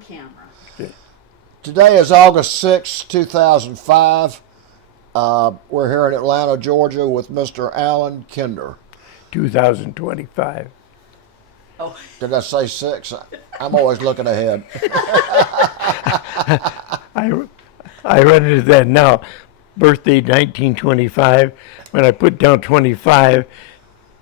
on camera. Okay. Today is August 6, 2005. We're here in Atlanta, Georgia with Mr. Alan Kinder. 2025. Oh, Did I say 6? I'm always looking ahead. I run into that now. Birthday 1925. When I put down 25,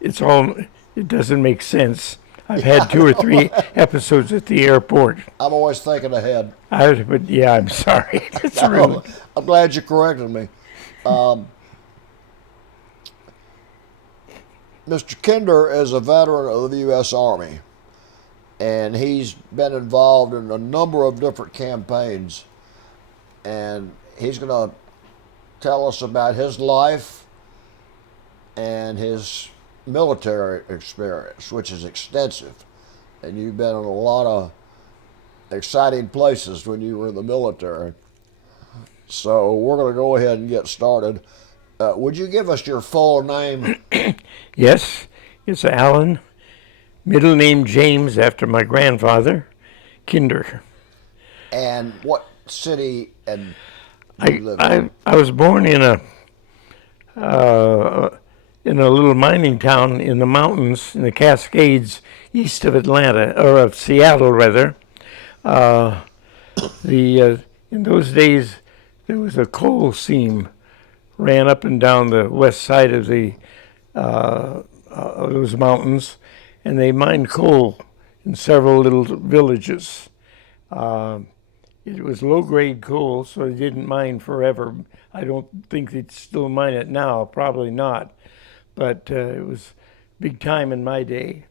it doesn't make sense. I've had 2 or 3 episodes at the airport. I'm always thinking ahead. But yeah, I'm sorry. It's really. I'm glad you corrected me. Mr. Kinder is a veteran of the U.S. Army, and he's been involved in a number of different campaigns, and he's going to tell us about his life and his military experience, which is extensive, and you've been in a lot of exciting places when you were in the military. So we're going to go ahead and get started. Would you give us your full name? Yes, it's Alan, middle name James after my grandfather, Kinder. And what city and you live in? I was born in a little mining town in the mountains in the Cascades east of Atlanta, or of Seattle rather. In those days there was a coal seam ran up and down the west side of those mountains, and they mined coal in several little villages. It was low-grade coal, so they didn't mine forever. I don't think they'd still mine it now, probably not. But it was big time in my day.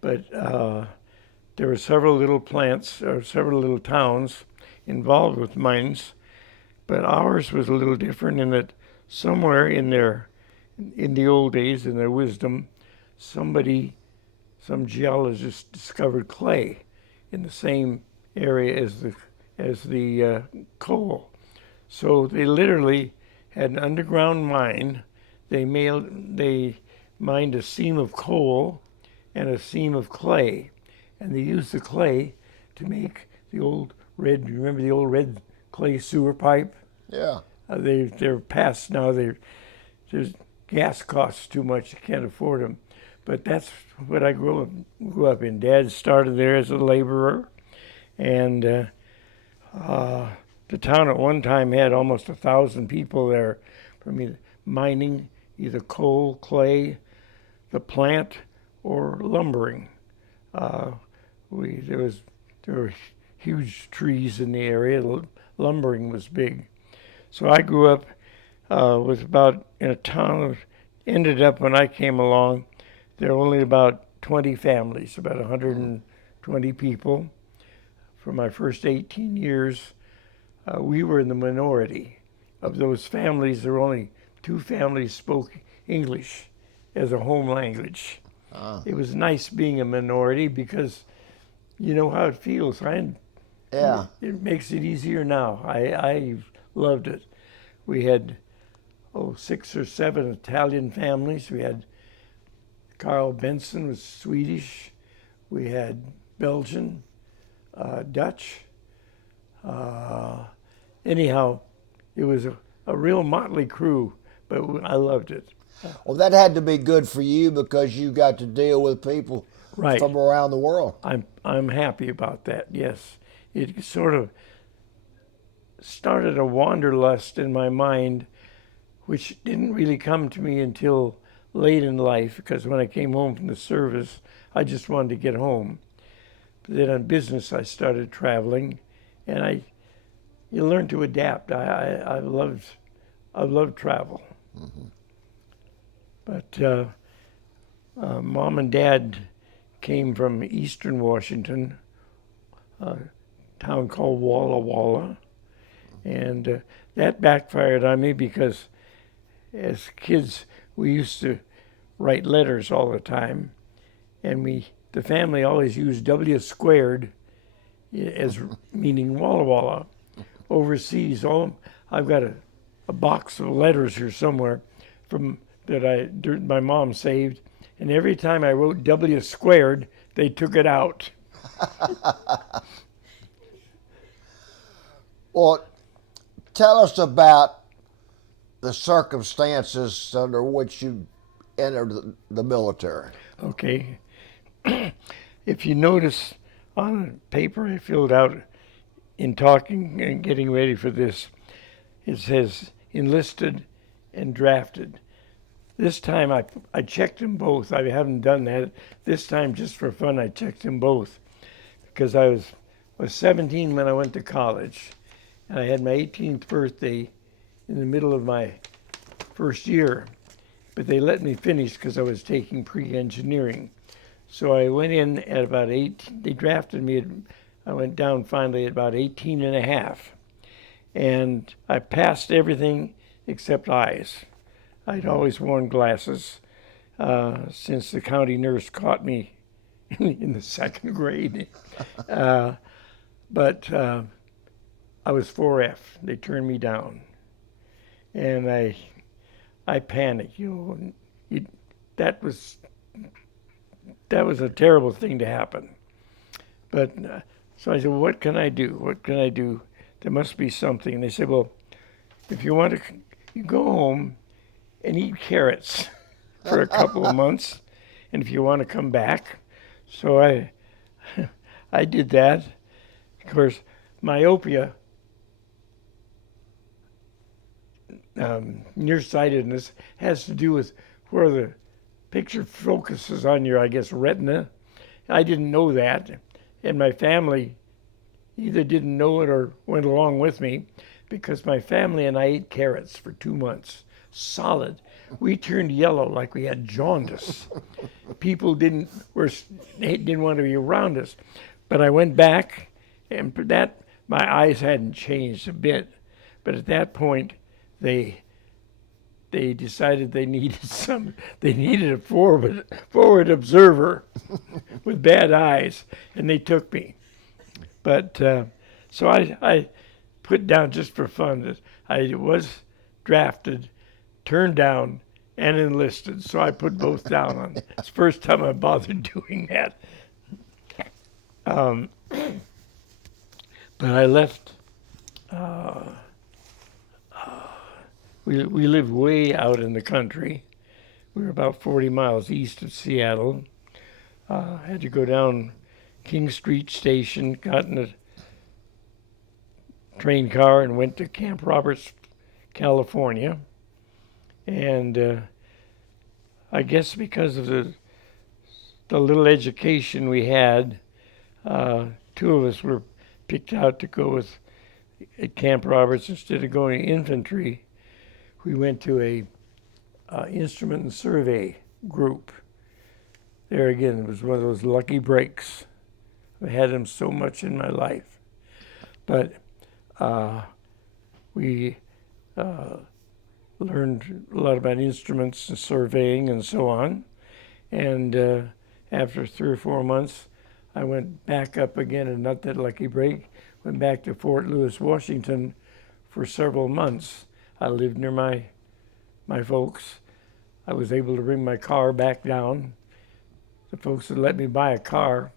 But there were several little plants, or several little towns involved with mines. But ours was a little different in that somewhere in the old days, in their wisdom, some geologist discovered clay in the same area as the coal. So they literally had an underground mine. They mined a seam of coal and a seam of clay, and they used the clay to make the old red. Remember the old red clay sewer pipe? Yeah. They're past now. There's gas costs too much. You can't afford them. But that's what I grew up in. Dad started there as a laborer, and the town at one time had almost 1,000 people there from mining, either coal, clay, the plant, or lumbering. There were huge trees in the area. Lumbering was big. So I grew up in a town. Ended up when I came along, there were only about 20 families, about 120 people. For my first 18 years, we were in the minority. Of those families, there were only 2 families spoke English as a home language. It was nice being a minority because you know how it feels. Yeah. It makes it easier now. I loved it. We had 6 or 7 Italian families. We had Carl Benson was Swedish. We had Belgian, Dutch. Anyhow, it was a real motley crew, but I loved it. Well, that had to be good for you because you got to deal with people from around the world. I'm happy about that. Yes, it sort of started a wanderlust in my mind, which didn't really come to me until late in life, because when I came home from the service, I just wanted to get home. But then on business, I started traveling, and you learn to adapt. I loved travel. Mm-hmm. But Mom and Dad came from eastern Washington, a town called Walla Walla, and that backfired on me because as kids we used to write letters all the time, and the family always used W squared as meaning Walla Walla. Overseas, I've got a box of letters here somewhere that my mom saved, and every time I wrote W squared, they took it out. Well, tell us about the circumstances under which you entered the military. Okay. If you notice on a paper I filled out in talking and getting ready for this, it says enlisted and drafted. This time I checked them both. I haven't done that. This time, just for fun, I checked them both because I was 17 when I went to college, and I had my 18th birthday in the middle of my first year, but they let me finish because I was taking pre-engineering. So I went in at about 18. They drafted me. I went down finally at about 18 and a half, and I passed everything except eyes. I'd always worn glasses since the county nurse caught me in the second grade. But I was 4F. They turned me down, and I panicked. That was a terrible thing to happen. But so I said, well, what can I do? What can I do? There must be something. And they said, well, if you want to, you go home and eat carrots for a couple of months, and if you want to come back. So I did that. Of course, myopia, nearsightedness, has to do with where the picture focuses on your, I guess, retina. I didn't know that, and my family either didn't know it or went along with me, because my family and I ate carrots for 2 months, solid. We turned yellow like we had jaundice. People didn't want to be around us. But I went back, and for that, my eyes hadn't changed a bit. But at that point, they decided they needed a forward observer with bad eyes, and they took me. But so I put down, just for fun, that I was drafted, turned down, and enlisted. So I put both down. It's the first time I bothered doing that. But I left. We lived way out in the country. We were about 40 miles east of Seattle. Had to go down King Street Station, got in a train car, and went to Camp Roberts, California. And I guess because of the little education we had, 2 of us were picked out to go at Camp Roberts. Instead of going to infantry, we went to a instrument and survey group. There again, it was one of those lucky breaks. I had them so much in my life. But we learned a lot about instruments and surveying and so on. And after 3 or 4 months, I went back up again, and not that lucky break, went back to Fort Lewis, Washington for several months. I lived near my folks. I was able to bring my car back down. The folks had let me buy a car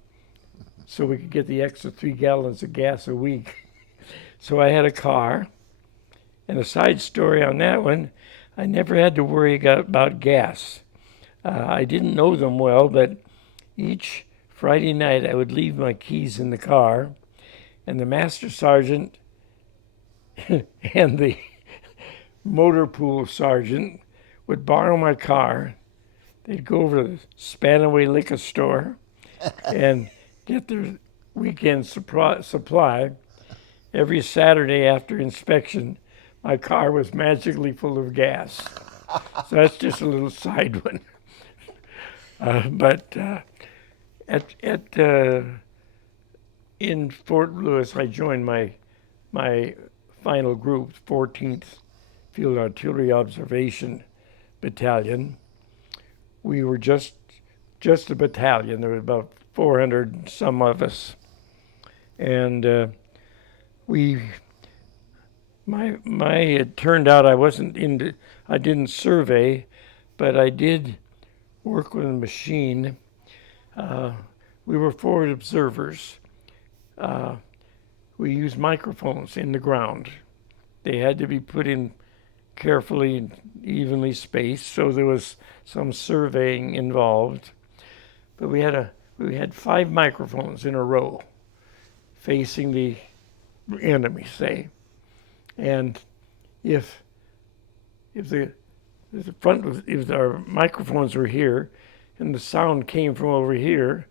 so we could get the extra 3 gallons of gas a week. So I had a car. And a side story on that one, I never had to worry about gas. I didn't know them well, but each Friday night I would leave my keys in the car, and the master sergeant and the motor pool sergeant would borrow my car. They'd go over to the Spanaway liquor store and get their weekend supply. Every Saturday after inspection, my car was magically full of gas. So that's just a little side one. But in Fort Lewis, I joined my final group, 14th Field Artillery Observation Battalion. We were just a battalion. There were about 400 some of us, and it turned out I didn't survey, but I did work with a machine. We were forward observers. we used microphones in the ground. They had to be put in carefully and evenly spaced, so there was some surveying involved. But we had 5 microphones in a row facing the enemy, say. And if our microphones were here and the sound came from over here,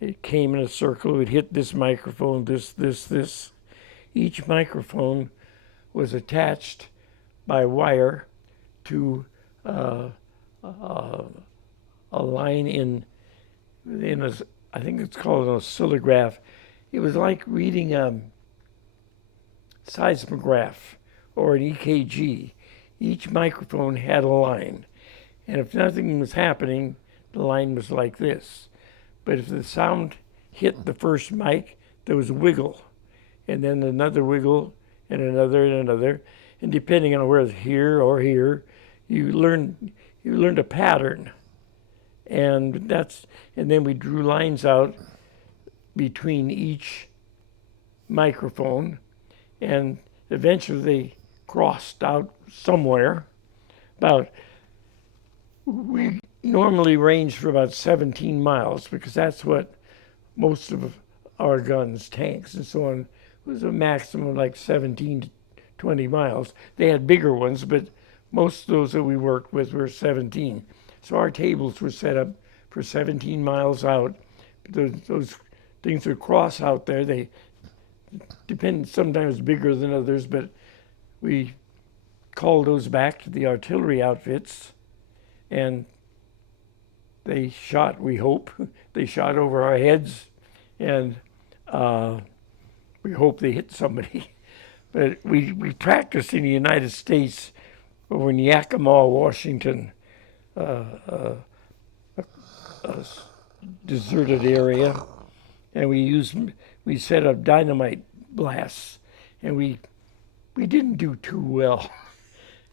it came in a circle, it would hit this microphone, this. Each microphone was attached by wire to a line in a, I think it's called an oscillograph. It was like reading a seismograph or an EKG. Each microphone had a line, and if nothing was happening, the line was like this. But if the sound hit the first mic, there was a wiggle, and then another wiggle, and another, and depending on where it's here or here, you learned a pattern, and then we drew lines out between each microphone, and eventually they crossed out somewhere. We normally range for about 17 miles because that's what most of our guns, tanks, and so on was a maximum of like 17 to 20 miles. They had bigger ones, but most of those that we worked with were 17. So our tables were set up for 17 miles out. Those things would cross out there. They depend, sometimes bigger than others, but we called those back to the artillery outfits, and they shot, we hope, they shot over our heads, and we hope they hit somebody. But we practiced in the United States over in Yakima, Washington, a deserted area, and we set up dynamite blasts, and we didn't do too well.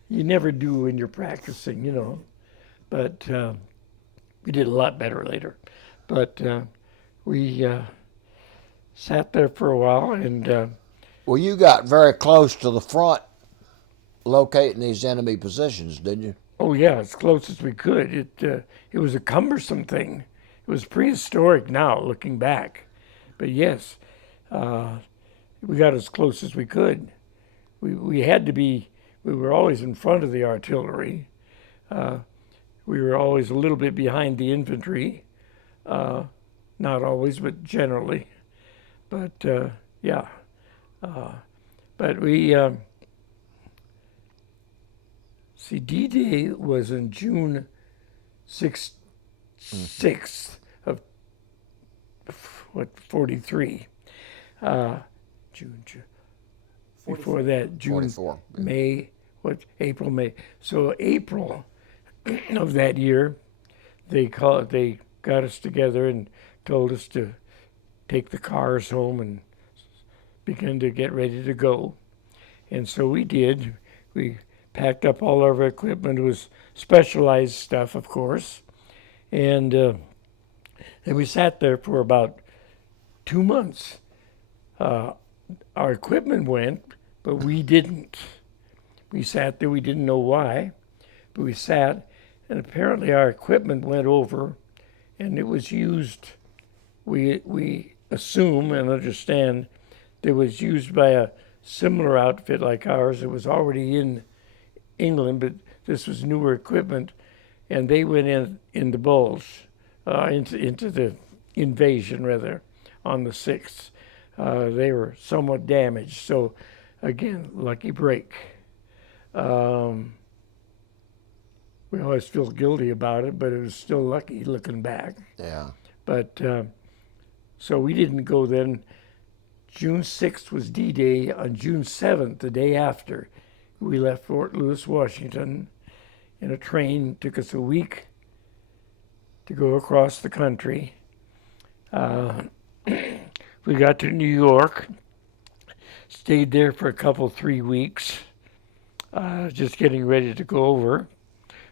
You never do when you're practicing, you know, but we did a lot better later. But we sat there for a while, and well, you got very close to the front locating these enemy positions, didn't you? oh yeah, as close as we could. It was a cumbersome thing. It was prehistoric now, looking back. But yes, we got as close as we could. We had to be, we were always in front of the artillery. We were always a little bit behind the infantry. Not always, but generally. But yeah. But we, see, D-Day was in June 6th of, 43? June. Before that, June, 44. May, April, May. So April of that year, they got us together and told us to take the cars home and begin to get ready to go. And so we did. We packed up all of our equipment. It was specialized stuff, of course. And then we sat there for about 2 months. Our equipment went, but we didn't. We sat there, we didn't know why, but we sat, and apparently our equipment went over, and it was used, we assume and understand, it was used by a similar outfit like ours. It was already in England, but this was newer equipment, and they went in the Bulge, into the invasion, rather, on the 6th. They were somewhat damaged, so again, lucky break. We always feel guilty about it, but it was still lucky looking back. Yeah. But so we didn't go then. June 6th was D-Day. On June 7th, the day after, we left Fort Lewis, Washington in a train. Took us a week to go across the country. We got to New York, stayed there for 3 weeks, just getting ready to go over.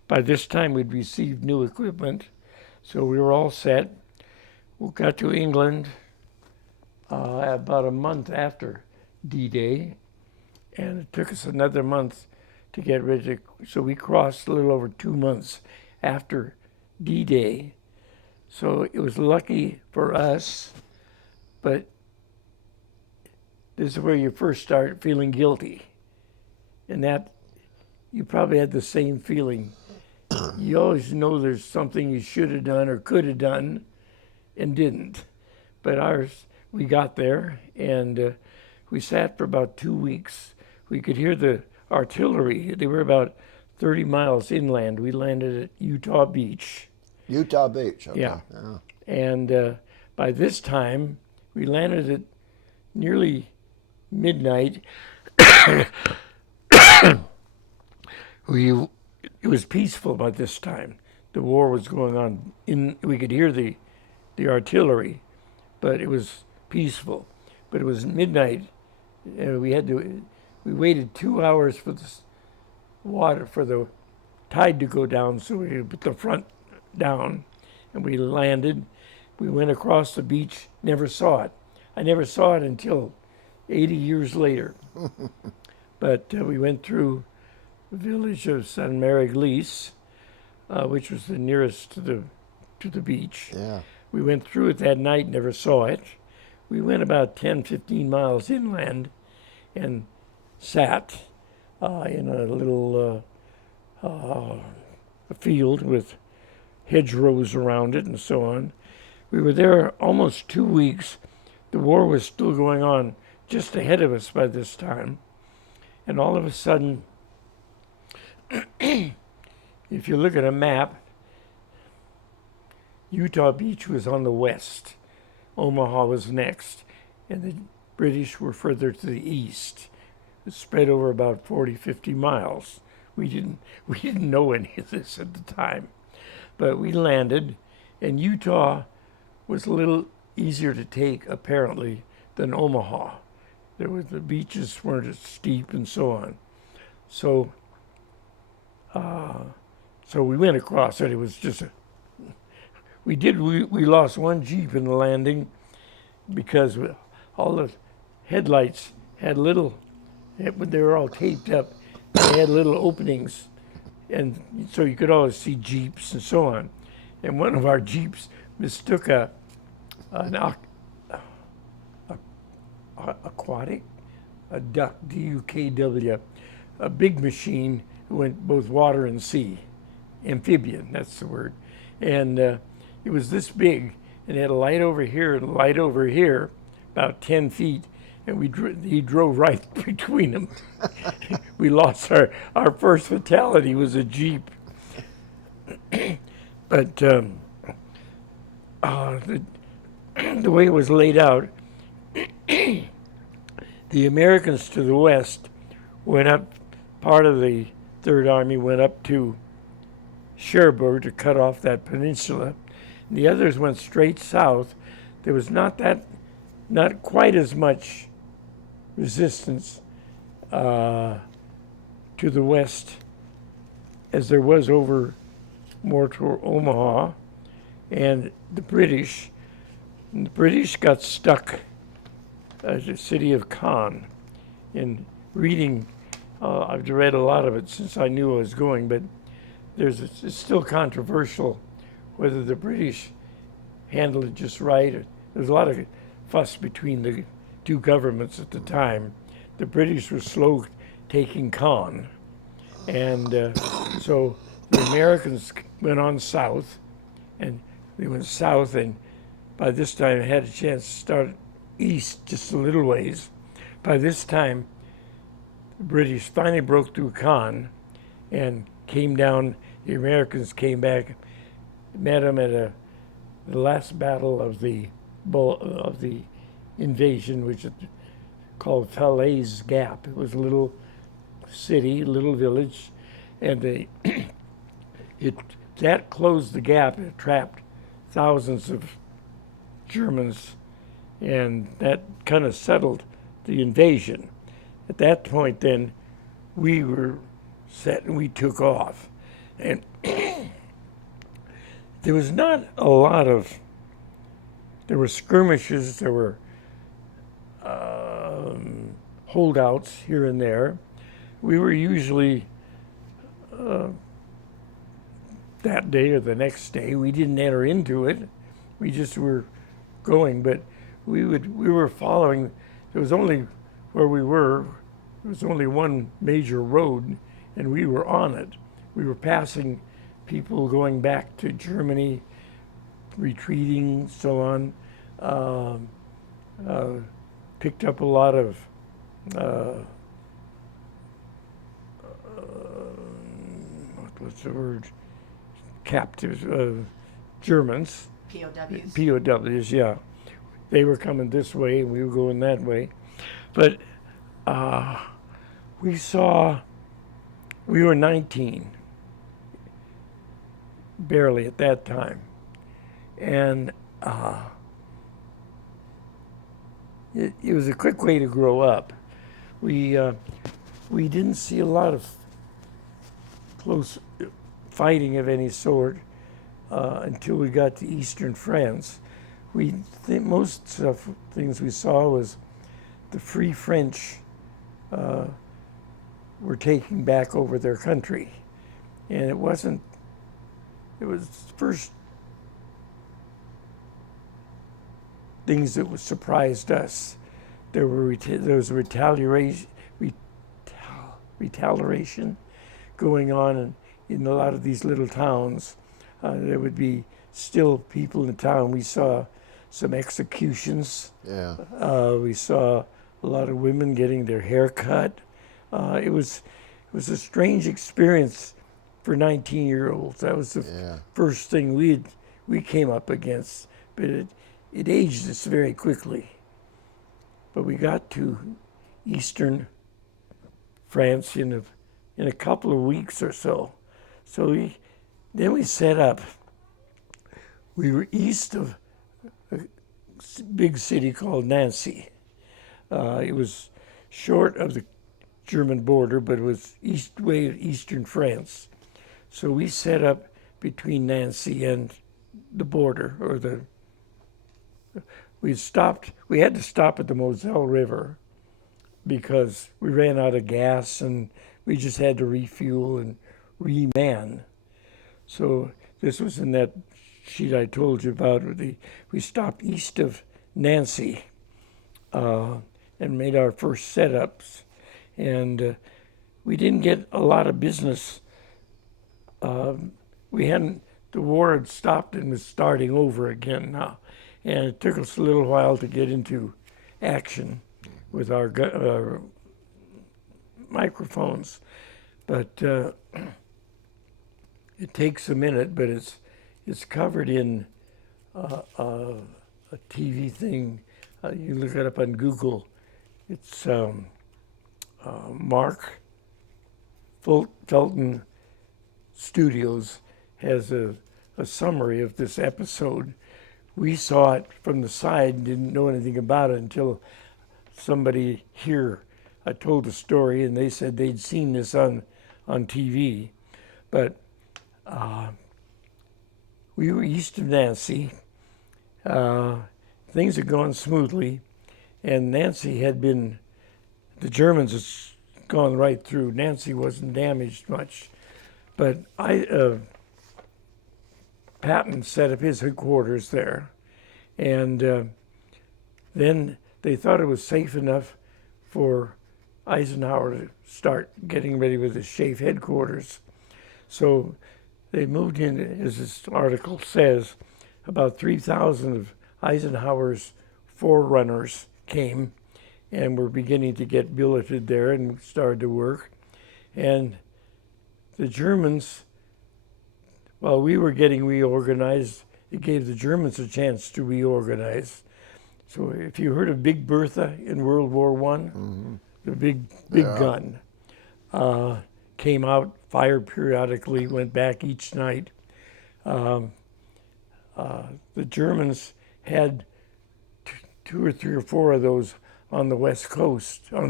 By this time, we'd received new equipment, so we were all set. We got to England about a month after D-Day, and it took us another month to get ready. So we crossed a little over 2 months after D-Day. So it was lucky for us, but this is where you first start feeling guilty. And that, you probably had the same feeling. You always know there's something you should have done or could have done and didn't. But ours, we got there, and we sat for about 2 weeks. We could hear the artillery. They were about 30 miles inland. We landed at Utah Beach. Utah Beach. Okay. Yeah. And by this time, we landed at nearly midnight. It was peaceful by this time. The war was going on. We could hear the artillery, but it was peaceful. But it was midnight, and we waited 2 hours for the water, for the tide to go down, so we could put the front down, and we landed. We went across the beach, never saw it. I never saw it until 80 years later. But we went through the village of San Mary-Glise, which was the nearest to the beach. Yeah. We went through it that night, never saw it. We went about 10, 15 miles inland and sat in a little field with hedgerows around it and so on. We were there almost 2 weeks. The war was still going on just ahead of us by this time. And all of a sudden, if you look at a map, Utah Beach was on the west. Omaha was next, and the British were further to the east. It spread over about 40, 50 miles. We didn't know any of this at the time. But we landed, and Utah was a little easier to take, apparently, than Omaha. The beaches weren't as steep and so on. So we went across it. It was just we lost one Jeep in the landing because all the headlights had they were all taped up. They had little openings, and so you could always see Jeeps and so on. And one of our Jeeps mistook a duck, D-U-K-W, a big machine who went both water and sea, amphibian, that's the word. And it was this big, and it had a light over here and a light over here, about 10 feet, and he drove right between them. We lost our first fatality was a Jeep. But the way it was laid out, the Americans to the west went up, part of the Third Army went up to Cherbourg to cut off that peninsula. And the others went straight south. There was not quite as much resistance to the west as there was over more toward Omaha. And the British got stuck at the city of Caen. In reading, I've read a lot of it since I knew I was going, but it's still controversial whether the British handled it just right. There's a lot of fuss between the two governments at the time. The British were slow taking Caen, and so the Americans went on south, and they went south, and by this time had a chance to start east just a little ways. By this time, the British finally broke through Caen and came down. The Americans came back, met them at the last battle of the invasion, which is called Falaise Gap. It was a little city, little village, and that closed the gap. It trapped thousands of Germans, and that kind of settled the invasion. At that point, then, we were set and we took off. And there was not a lot there were skirmishes, there were holdouts here and there. We were usually that day or the next day. We didn't enter into it. We just were going, but we were following. There was only where we were. There was only one major road, and we were on it. We were passing people going back to Germany, retreating, so on. Picked up a lot of what's the word? Captives, Germans. POWs. POWs, yeah. They were coming this way, and we were going that way. But we were 19, barely at that time. And it was a quick way to grow up. We didn't see a lot of close fighting of any sort until we got to eastern France. Most things we saw was the Free French were taking back over their country, and it was first things that surprised us. There was retaliation going on in a lot of these little towns. There would be still people in the town. We saw some executions. Yeah. We saw a lot of women getting their hair cut. It was a strange experience for 19-year-olds. That was the first thing we came up against. But it aged us very quickly. But we got to eastern France in a couple of weeks or so. So then we set up. We were east of a big city called Nancy. It was short of the German border, but it was way of eastern France. So we set up between Nancy and the border, we had to stop at the Moselle River because we ran out of gas and we just had to refuel and reman. So this was in that sheet I told you about. We stopped east of Nancy and made our first setups. And we didn't get a lot of business. The war had stopped and was starting over again now. And it took us a little while to get into action with our microphones. But it takes a minute, but it's covered in a TV thing. You look it up on Google. It's Mark Felton Studios has a summary of this episode. We saw it from the side and didn't know anything about it until somebody here told the story, and they said they'd seen this on TV. But we were east of Nancy. Things had gone smoothly, and Nancy the Germans had gone right through. Nancy wasn't damaged much. But Patton set up his headquarters there, and then they thought it was safe enough for Eisenhower to start getting ready with his SHAEF headquarters. So they moved in, as this article says, about 3,000 of Eisenhower's forerunners came and were beginning to get billeted there and started to work. And the Germans, while we were getting reorganized, it gave the Germans a chance to reorganize. So if you heard of Big Bertha in World War I, the big gun, came out, fired periodically, went back each night. The Germans had two or three or four of those on the West Coast, on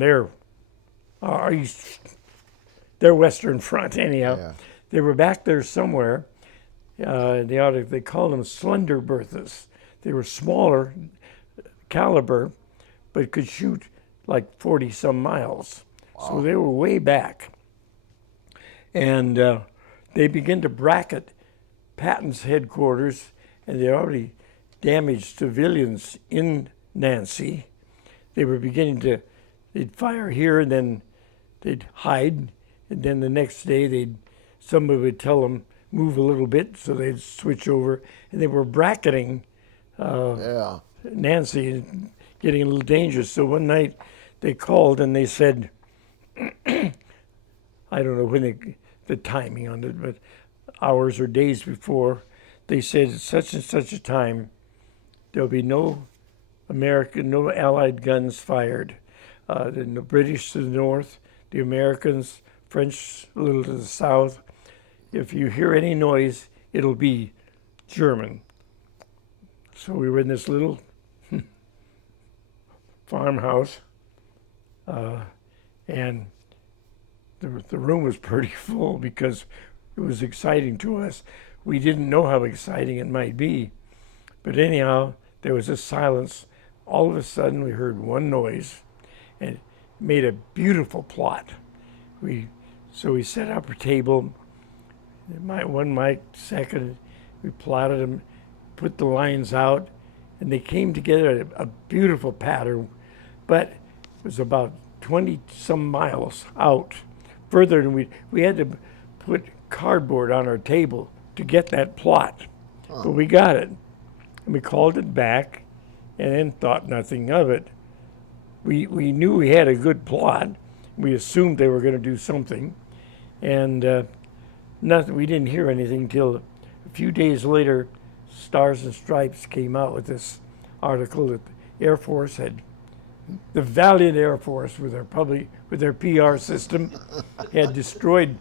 their western front anyhow. Yeah. They were back there somewhere. They called them Slender Berthas. They were smaller caliber, but could shoot like 40 some miles. So they were way back. And they began to bracket Patton's headquarters, and they already damaged civilians in Nancy. They were beginning to, they'd fire here and then they'd hide, and then the next day somebody would tell them move a little bit, so they'd switch over, and they were bracketing Nancy and getting a little dangerous. So one night they called and they said, I don't know when the timing on it, but hours or days before, they said at such and such a time, there'll be no Allied guns fired. The British to the north, the Americans, French a little to the south. If you hear any noise, it'll be German. So we were in this little farmhouse, and the room was pretty full because it was exciting to us. We didn't know how exciting it might be. But anyhow, there was a silence. All of a sudden, we heard one noise, and it made a beautiful plot. So we set up a table, one mic, second, we plotted them, put the lines out, and they came together a beautiful pattern, but it was about 20 some miles out, further than we had to put cardboard on our table to get that plot. But we got it, and we called it back, and then thought nothing of it. We knew we had a good plot. We assumed they were going to do something, and nothing. We didn't hear anything till a few days later. Stars and Stripes came out with this article that the Air Force had, the valiant Air Force with their PR system, had destroyed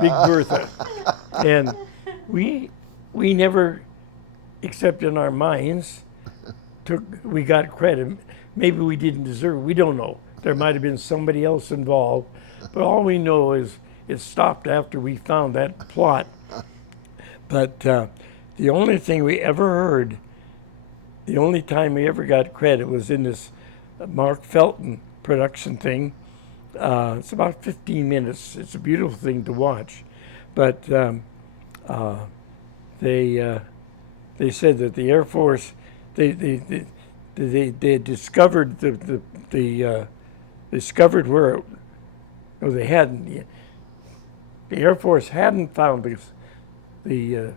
Big Bertha, and we never, except in our minds, we got credit. Maybe we didn't deserve it. We don't know. There might have been somebody else involved, but all we know is it stopped after we found that plot. But the only thing we ever heard, the only time we ever got credit was in this Mark Felton production thing. It's about 15 minutes. It's a beautiful thing to watch. But they said that the Air Force, they discovered discovered where, no, they hadn't. The Air Force hadn't found the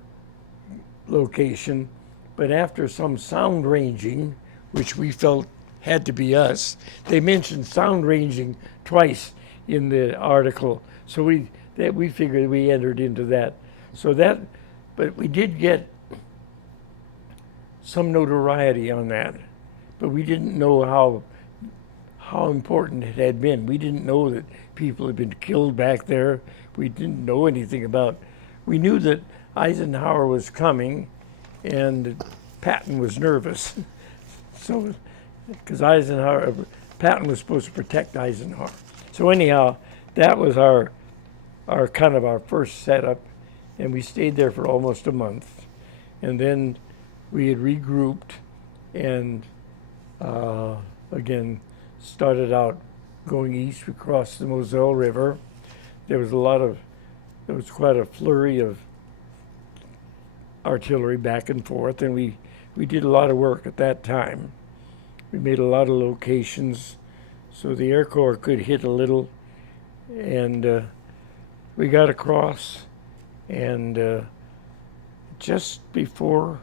location, but after some sound ranging, which we felt had to be us, they mentioned sound ranging twice in the article. So we figured we entered into that. But we did get some notoriety on that, but we didn't know how important it had been. We didn't know that people had been killed back there. We didn't know anything about. We knew that Eisenhower was coming, and Patton was nervous. So, because Patton was supposed to protect Eisenhower. So anyhow, that was our kind of our first setup, and we stayed there for almost a month, and then we had regrouped, and again started out going east. We crossed the Moselle River. There was quite a flurry of artillery back and forth, and we did a lot of work at that time. We made a lot of locations so the Air Corps could hit a little, and we got across, and just before,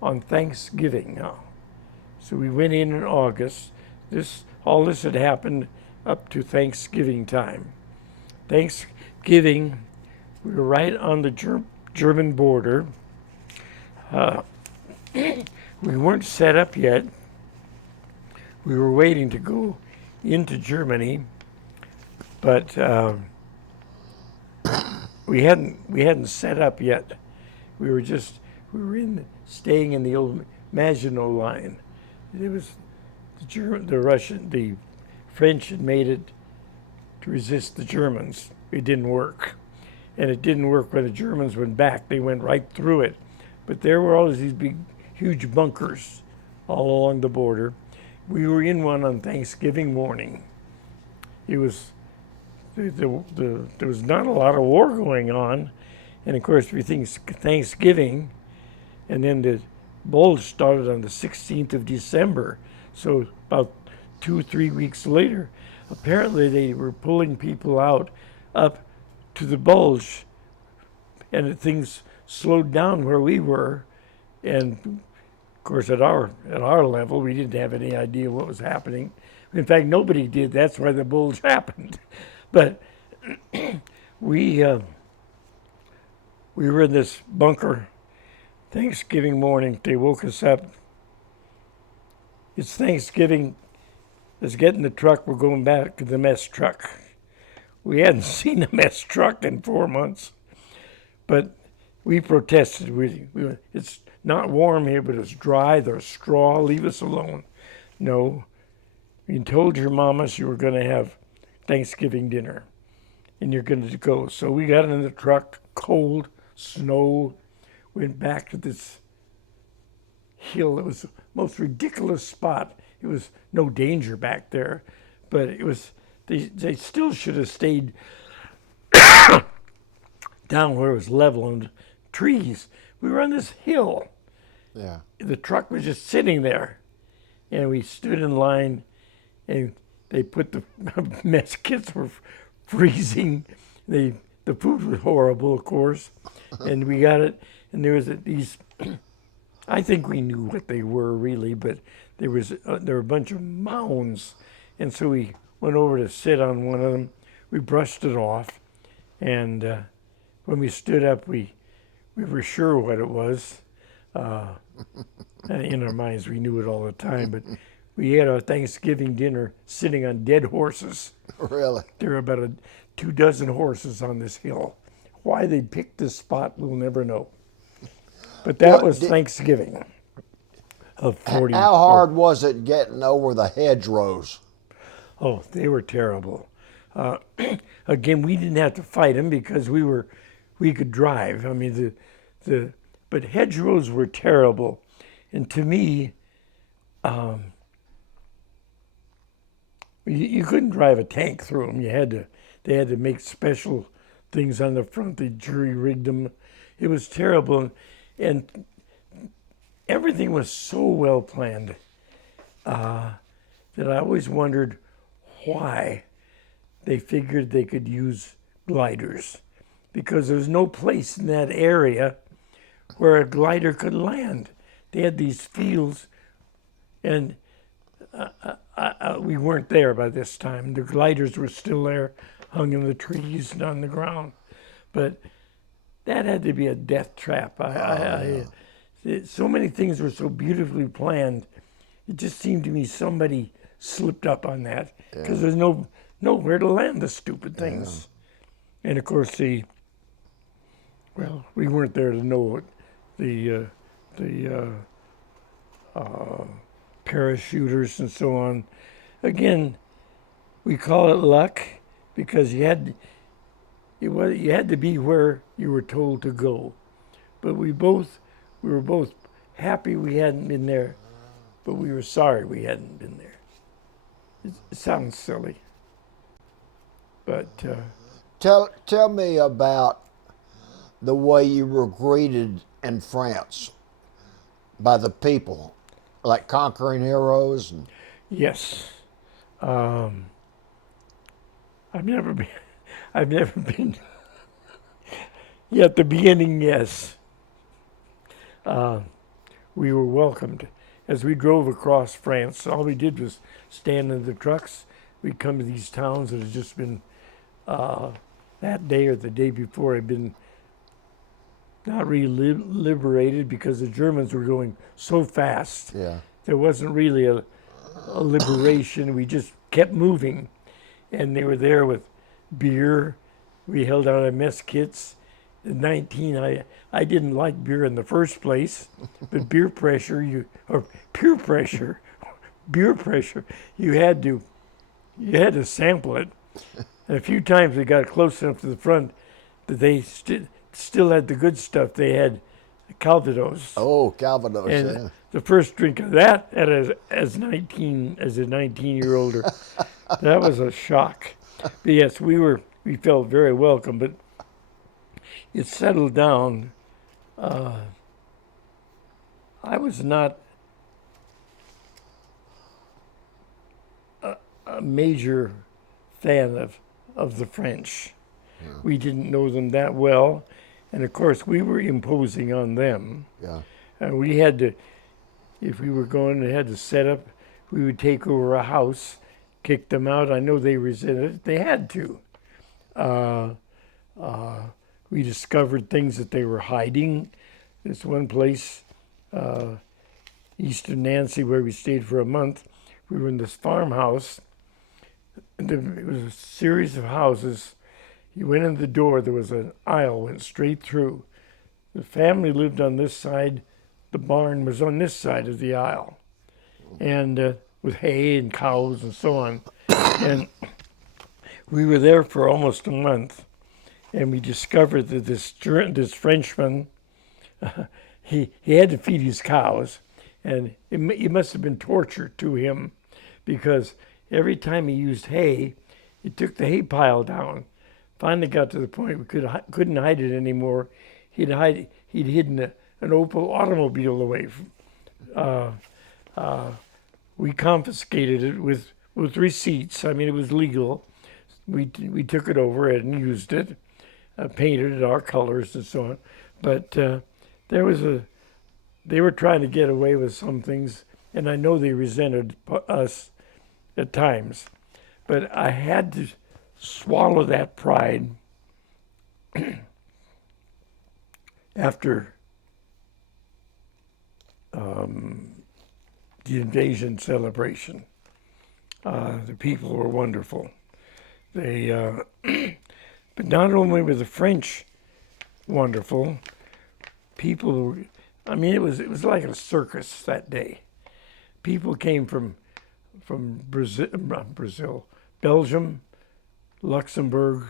on Thanksgiving now. So we went in August. All this had happened up to Thanksgiving time. Thanksgiving, we were right on the German border. We weren't set up yet. We were waiting to go into Germany, but we hadn't set up yet. We were staying in the old Maginot Line. It was the French had made it to resist the Germans. It didn't work. And it didn't work when the Germans went back. They went right through it. But there were always these big, huge bunkers all along the border. we were in one on Thanksgiving morning. It was there was not a lot of war going on, and of course everything's Thanksgiving, and then the Bulge started on the 16th of December, so about 2 or 3 weeks later, apparently they were pulling people out up to the Bulge, and things slowed down where we were, and of course at our level we didn't have any idea what was happening. In fact, nobody did. That's why the Bulge happened. But we were in this bunker Thanksgiving morning. They woke us up. It's Thanksgiving. Let's get in the truck. We're going back to the mess truck. We hadn't seen a mess truck in 4 months. But we protested. It's not warm here, but it's dry. There's straw. Leave us alone. No. You told your mamas you were going to have Thanksgiving dinner, and you're going to go. So we got in the truck, cold, snow, went back to this hill. It was the most ridiculous spot. It was no danger back there, but it was. They still should have stayed down where it was level and trees. We were on this hill. Yeah. The truck was just sitting there, and we stood in line, and they put the mess kits were freezing. The food was horrible, of course, and we got it. And there was these. I think we knew what they were really, but there were a bunch of mounds, and so we went over to sit on one of them. We brushed it off, and when we stood up, we were sure what it was. In our minds, we knew it all the time, but we had our Thanksgiving dinner sitting on dead horses. Really? There were about 24 horses on this hill. Why they picked this spot, we'll never know. But that was Thanksgiving of 40. How hard was it getting over the hedgerows? Oh, they were terrible. Again, we didn't have to fight them because we could drive. I mean, but hedgerows were terrible, and to me, you couldn't drive a tank through them. They had to make special things on the front. They jury rigged them. It was terrible, and everything was so well planned that I always wondered why they figured they could use gliders, because there's no place in that area where a glider could land. They had these fields, and we weren't there by this time. The gliders were still there, hung in the trees and on the ground. But that had to be a death trap. So many things were so beautifully planned. It just seemed to me somebody slipped up on that because there's nowhere to land the stupid things. Yeah. And of course, we weren't there to know it. The parachuters and so on. Again, we call it luck because you had to be where you were told to go. But we were both happy we hadn't been there, but we were sorry we hadn't been there. It sounds silly, but tell me about the way you were greeted in France by the people, like conquering heroes. Yes, I've never been. Yeah, at the beginning, yes. We were welcomed as we drove across France. All we did was stand in the trucks. We'd come to these towns that had just been that day or the day before had been not really liberated because the Germans were going so fast. Yeah. There wasn't really a liberation. We just kept moving, and they were there with beer. We held out our mess kits. At 19, I didn't like beer in the first place, but beer pressure, you had to sample it. And a few times we got close enough to the front that they still had the good stuff. They had Calvados. Oh, Calvados, And yeah. the first drink of that as a 19-year-old, that was a shock. But yes, we felt very welcome. But it settled down. I was not a major fan of the French. Yeah. We didn't know them that well, and of course we were imposing on them. Yeah. And we had to, if we were going and had to set up, we would take over a house, kick them out. I know they resented it. They had to. We discovered things that they were hiding. This one place, east of Nancy, where we stayed for a month, we were in this farmhouse. And it was a series of houses. You went in the door, there was an aisle, went straight through. The family lived on this side. The barn was on this side of the aisle, and with hay and cows and so on. And we were there for almost a month, and we discovered that this Frenchman, he had to feed his cows, and it must have been torture to him, because every time he used hay, he took the hay pile down. Finally got to the point we couldn't hide it anymore. He'd hidden an Opel automobile away from. We confiscated it with receipts. I mean, it was legal. We took it over and used it, painted it our colors and so on. But they were trying to get away with some things, and I know they resented us at times. But I had to swallow that pride after the invasion celebration. The people were wonderful. They, but not only were the French wonderful, people. I mean, it was like a circus that day. People came from Brazil, Belgium, Luxembourg.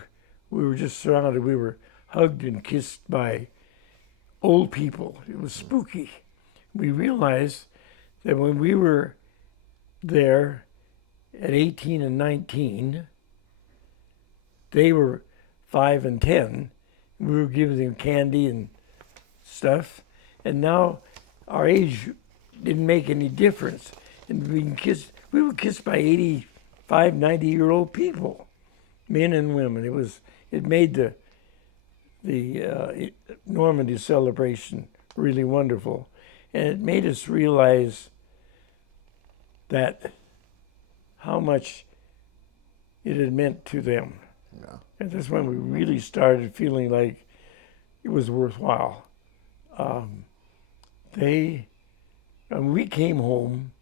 We were just surrounded. We were hugged and kissed by old people. It was spooky. We realized that when we were there at 18 and 19, they were 5 and 10. We were giving them candy and stuff. And now our age didn't make any difference. And we were kissed by 85, 90-year-old people, men and women. It made the Normandy celebration really wonderful. And it made us realize that how much it had meant to them. Yeah. And that's when we really started feeling like it was worthwhile. When we came home,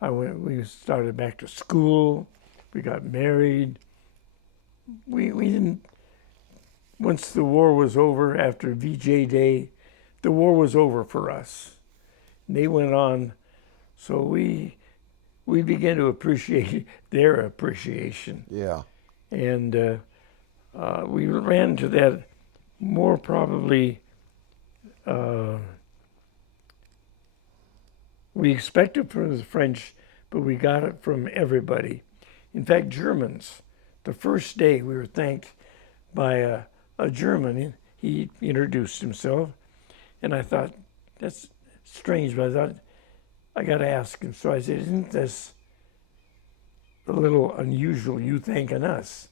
we started back to school, we got married. We didn't, once the war was over, after VJ Day, the war was over for us. And they went on, so we began to appreciate their appreciation. Yeah. And we ran into that more probably. We expected from the French, but we got it from everybody. In fact, Germans. The first day we were thanked by a German. He introduced himself, and I thought, that's strange, but I thought, I got to ask him. So I said, isn't this a little unusual, you thanking us?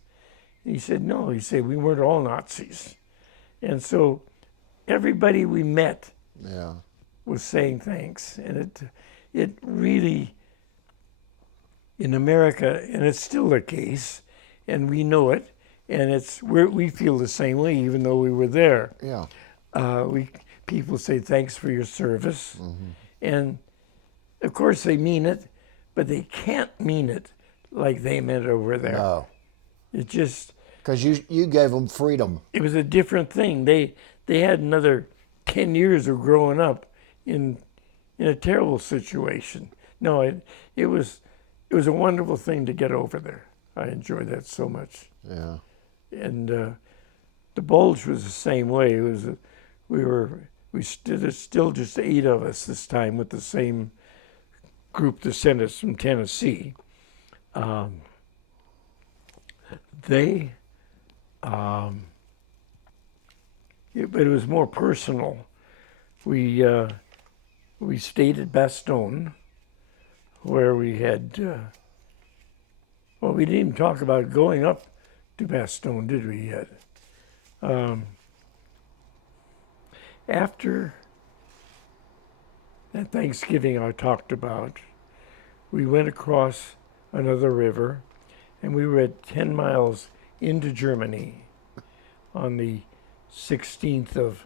And he said, no. He said, we weren't all Nazis. And so everybody we met was saying thanks. And it really, in America, and it's still the case, and we know it, and we feel the same way, even though we were there. Yeah. People say thanks for your service, and of course they mean it, but they can't mean it like they meant over there. No. It just, because you gave them freedom. it was a different thing. They had another 10 years of growing up in a terrible situation. No, it was a wonderful thing to get over there. I enjoyed that so much. Yeah. And the Bulge was the same way. We were there's still just 8 of us this time with the same group that sent us from Tennessee. But it was more personal. We stayed at Bastogne, where we had, we didn't even talk about going up to Bastogne, did we yet? After that Thanksgiving I talked about, we went across another river, and we were at 10 miles into Germany on the 16th of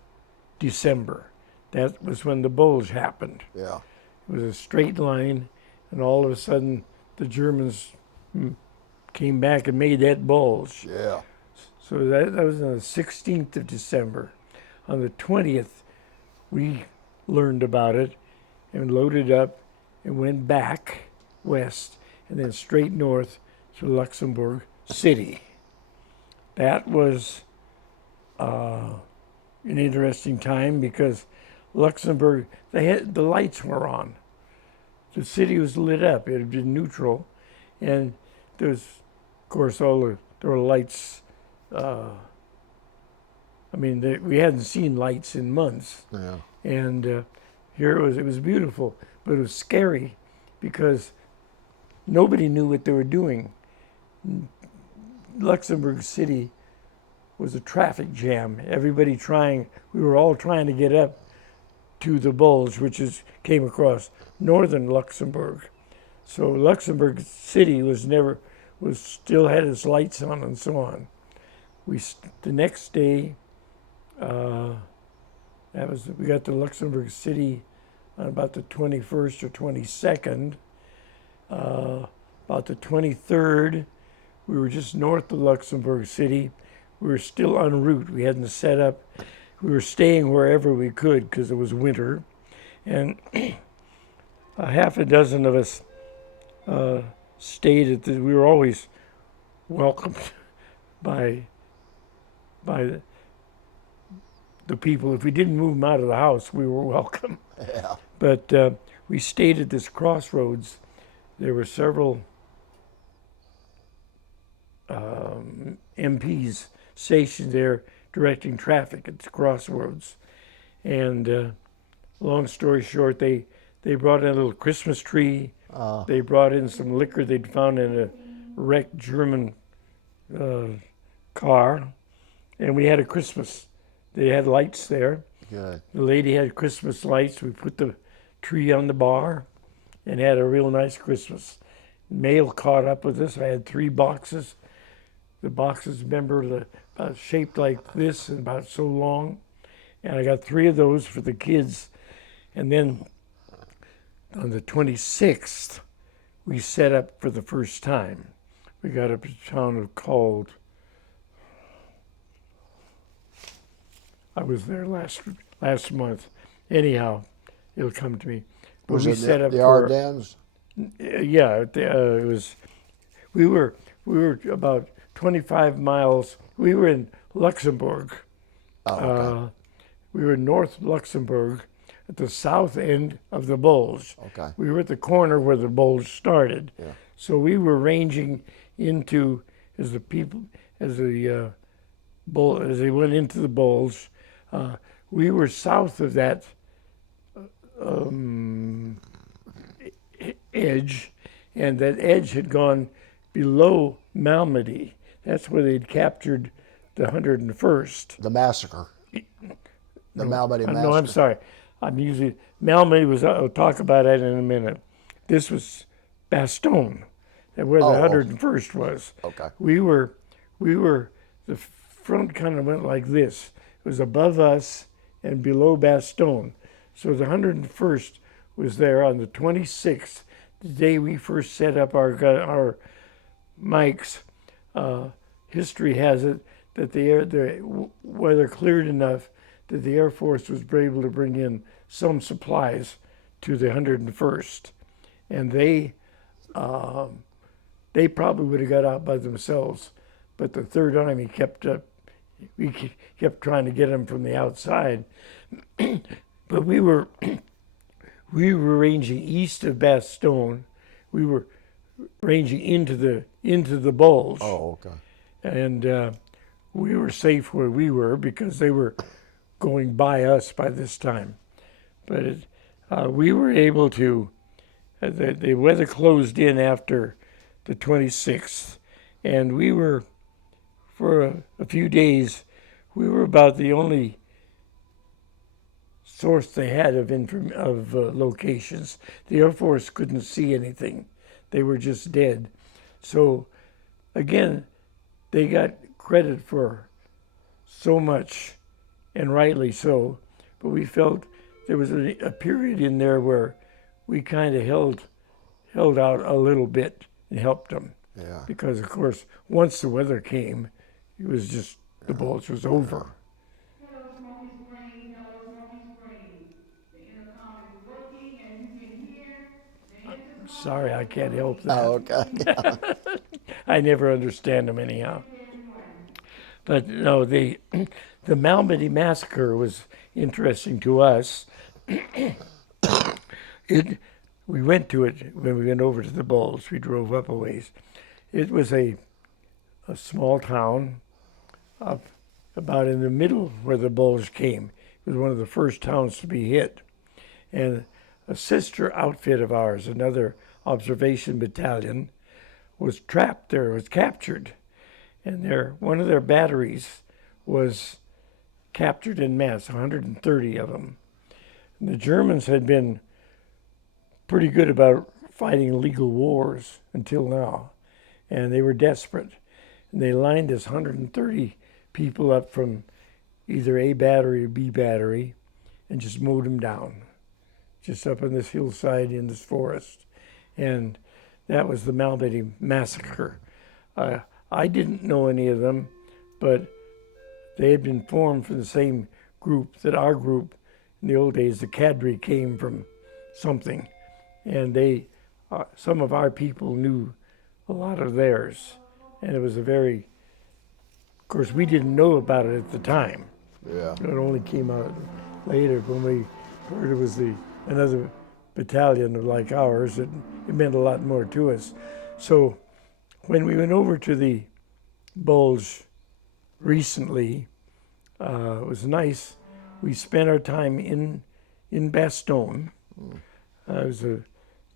December. That was when the Bulge happened. Yeah. It was a straight line, and all of a sudden the Germans came back and made that Bulge. Yeah. So that was on the 16th of December. On the 20th, we learned about it and loaded up and went back west and then straight north to Luxembourg City. That was an interesting time because Luxembourg, the lights were on. The city was lit up. It had been neutral, and there's, of course, there were lights. We hadn't seen lights in months. Yeah. And here it was beautiful, but it was scary because nobody knew what they were doing. Luxembourg City was a traffic jam. We were all trying to get up to the Bulge, which came across northern Luxembourg. So Luxembourg City still had its lights on and so on. The next day, we got to Luxembourg City on about the 21st or 22nd. About the 23rd, we were just north of Luxembourg City. We were still en route. We hadn't set up. We were staying wherever we could because it was winter. And a half a dozen of us stayed we were always welcomed by the people. If we didn't move them out of the house, we were welcome. Yeah. But we stayed at this crossroads. There were several MPs stationed there directing traffic at the crossroads. And long story short, they brought in a little Christmas tree. They brought in some liquor they'd found in a wrecked German car. And we had a Christmas. They had lights there. Good. The lady had Christmas lights. We put the tree on the bar and had a real nice Christmas. Mail caught up with us. I had 3 boxes. The boxes, remember, shaped like this and about so long. And I got 3 of those for the kids. And then on the 26th, we set up for the first time. We got up to a town called, I was there last month. Anyhow, it'll come to me. But Was we it set up the Ardennes? Yeah, it was. We were about 25 miles. We were in Luxembourg. Oh, okay. We were in North Luxembourg at the south end of the Bulge. Okay. We were at the corner where the Bulge started. Yeah. So we were ranging into as they went into the Bulge. We were south of that edge, and that edge had gone below Malmedy. That's where they'd captured the 101st. The massacre. The Malmedy massacre. No, I'm sorry. Malmedy I'll talk about that in a minute. This was Bastogne, where the 101st was. Okay. We were, the front kind of went like this. It was above us and below Bastogne. So the 101st was there on the 26th, the day we first set up our mics. History has it that the weather cleared enough that the Air Force was able to bring in some supplies to the 101st. And they probably would have got out by themselves, but the Third Army kept up kept trying to get them from the outside. But we were ranging east of Bastogne. We were ranging into the Bulge. Oh, okay. And we were safe where we were because they were going by us by this time. But we were able to. The weather closed in after the 26th, and we were, for a few days, we were about the only source they had of locations. The Air Force couldn't see anything. They were just dead. So, again, they got credit for so much, and rightly so, but we felt there was a period in there where we kind of held out a little bit and helped them. Yeah. Because, of course, once the weather came, it was just, the Bulge was over. Hello, Smoky Springs. Hello, Smoky Springs. The intercom is working, and you can hear the intercom. Sorry, I can't help that. Oh, okay. I never understand them anyhow. But no, the Malmedy massacre was interesting to us. We went to it when we went over to the Bulge. We drove up a ways. It was a small town up about in the middle where the Bulge came. It was one of the first towns to be hit. And a sister outfit of ours, another observation battalion, was trapped there, was captured. And one of their batteries was captured en masse, 130 of them. And the Germans had been pretty good about fighting legal wars until now. And they were desperate. And they lined this 130 people up from either A battery or B battery and just mowed them down, just up on this hillside in this forest. And that was the Malmedy massacre. I didn't know any of them, but they had been formed from the same group that our group, in the old days, the cadre came from something. And some of our people knew a lot of theirs. And it was of course, we didn't know about it at the time. Yeah. It only came out later when we heard it was another battalion like ours. It meant a lot more to us. So when we went over to the Bulge recently, it was nice. We spent our time in Bastogne.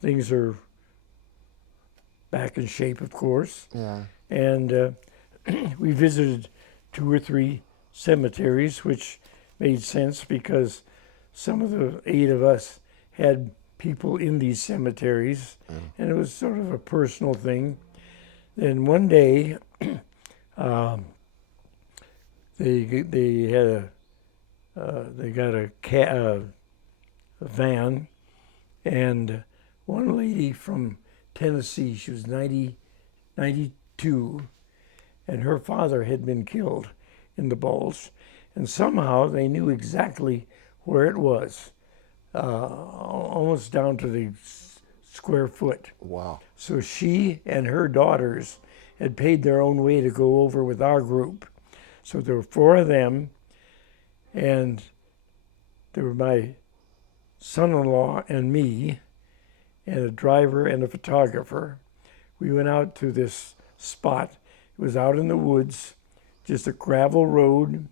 Things are back in shape, of course. Yeah. And we visited 2 or 3 cemeteries, which made sense because some of the 8 of us had people in these cemeteries, and it was sort of a personal thing. Then one day, they got a van, and one lady from Tennessee, she was 92, and her father had been killed in the Bulge, and somehow they knew exactly where it was, almost down to the square foot. Wow. So she and her daughters had paid their own way to go over with our group. So there were 4 of them, and there were my son-in-law and me, and a driver and a photographer. We went out to this spot. It was out in the woods, just a gravel road.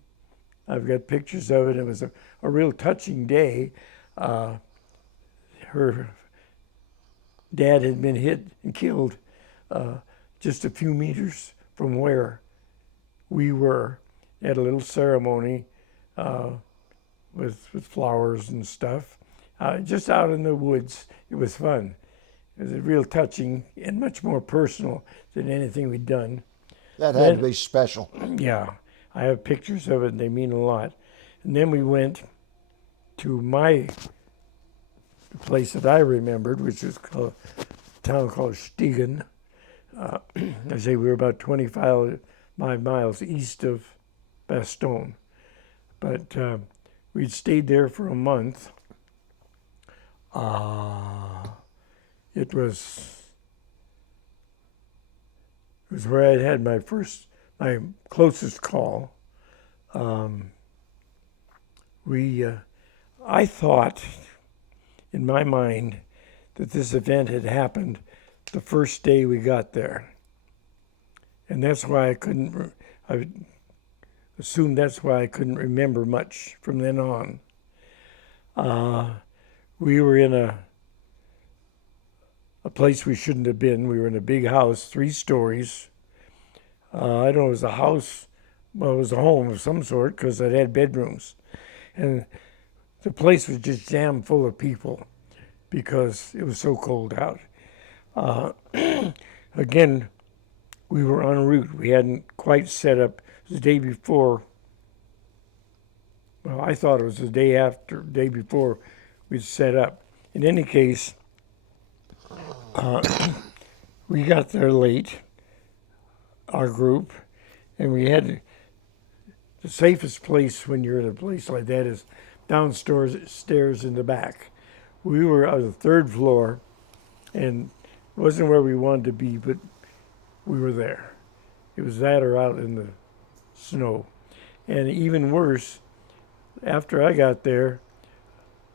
I've got pictures of it. It was a real touching day. Her dad had been hit and killed just a few meters from where we were. They had a little ceremony with flowers and stuff, just out in the woods. It was fun. It was real touching and much more personal than anything we'd done. That had to be special. Yeah, I have pictures of it, and they mean a lot. And then we went to the place that I remembered, which was a town called Stegen. I say we were about 25 miles east of Bastogne. But we'd stayed there for a month. It was where I'd had my closest call. I thought in my mind that this event had happened the first day we got there. And that's why I assumed that's why I couldn't remember much from then on. We were in a place we shouldn't have been. We were in a big house, 3 stories. I don't know, it was a house, well, it was a home of some sort because it had bedrooms. And the place was just jammed full of people because it was so cold out. Again, we were en route. We hadn't quite set up. It was the day before. Well, I thought it was the day before we'd set up. In any case, we got there late, our group, and we had the safest place when you're in a place like that is downstairs in the back. We were on the 3rd floor, and it wasn't where we wanted to be, but we were there. It was that or out in the snow. And even worse, after I got there,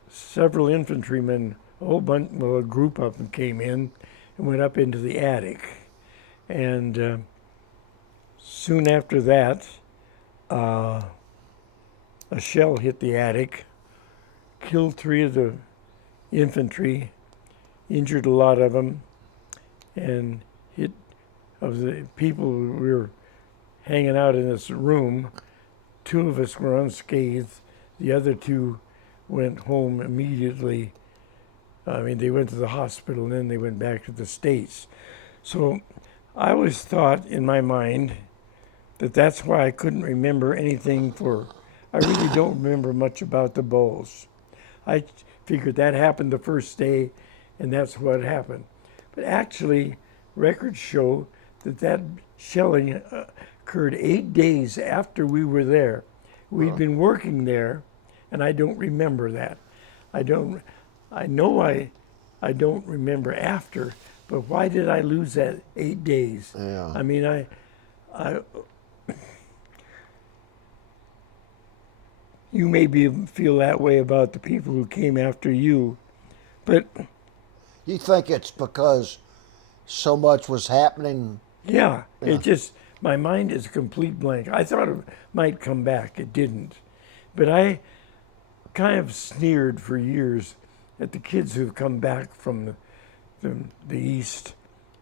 several infantrymen, a group of them came in and went up into the attic. And soon after that, a shell hit the attic, killed 3 of the infantry, injured a lot of them, and hit of the people who were hanging out in this room. 2 of us were unscathed. The other 2 went home immediately. I mean, they went to the hospital and then they went back to the States. So I always thought in my mind that that's why I couldn't remember anything I really don't remember much about the Bulge. I figured that happened the first day and that's what happened. But actually, records show that shelling occurred 8 days after we were there. We'd been working there, and I don't remember that. I don't remember after, but why did I lose that 8 days? Yeah. I mean, you maybe feel that way about the people who came after you, but You think it's because so much was happening? yeah, it just, my mind is a complete blank. I thought it might come back. It didn't. But I kind of sneered for years at the kids who've come back from the East,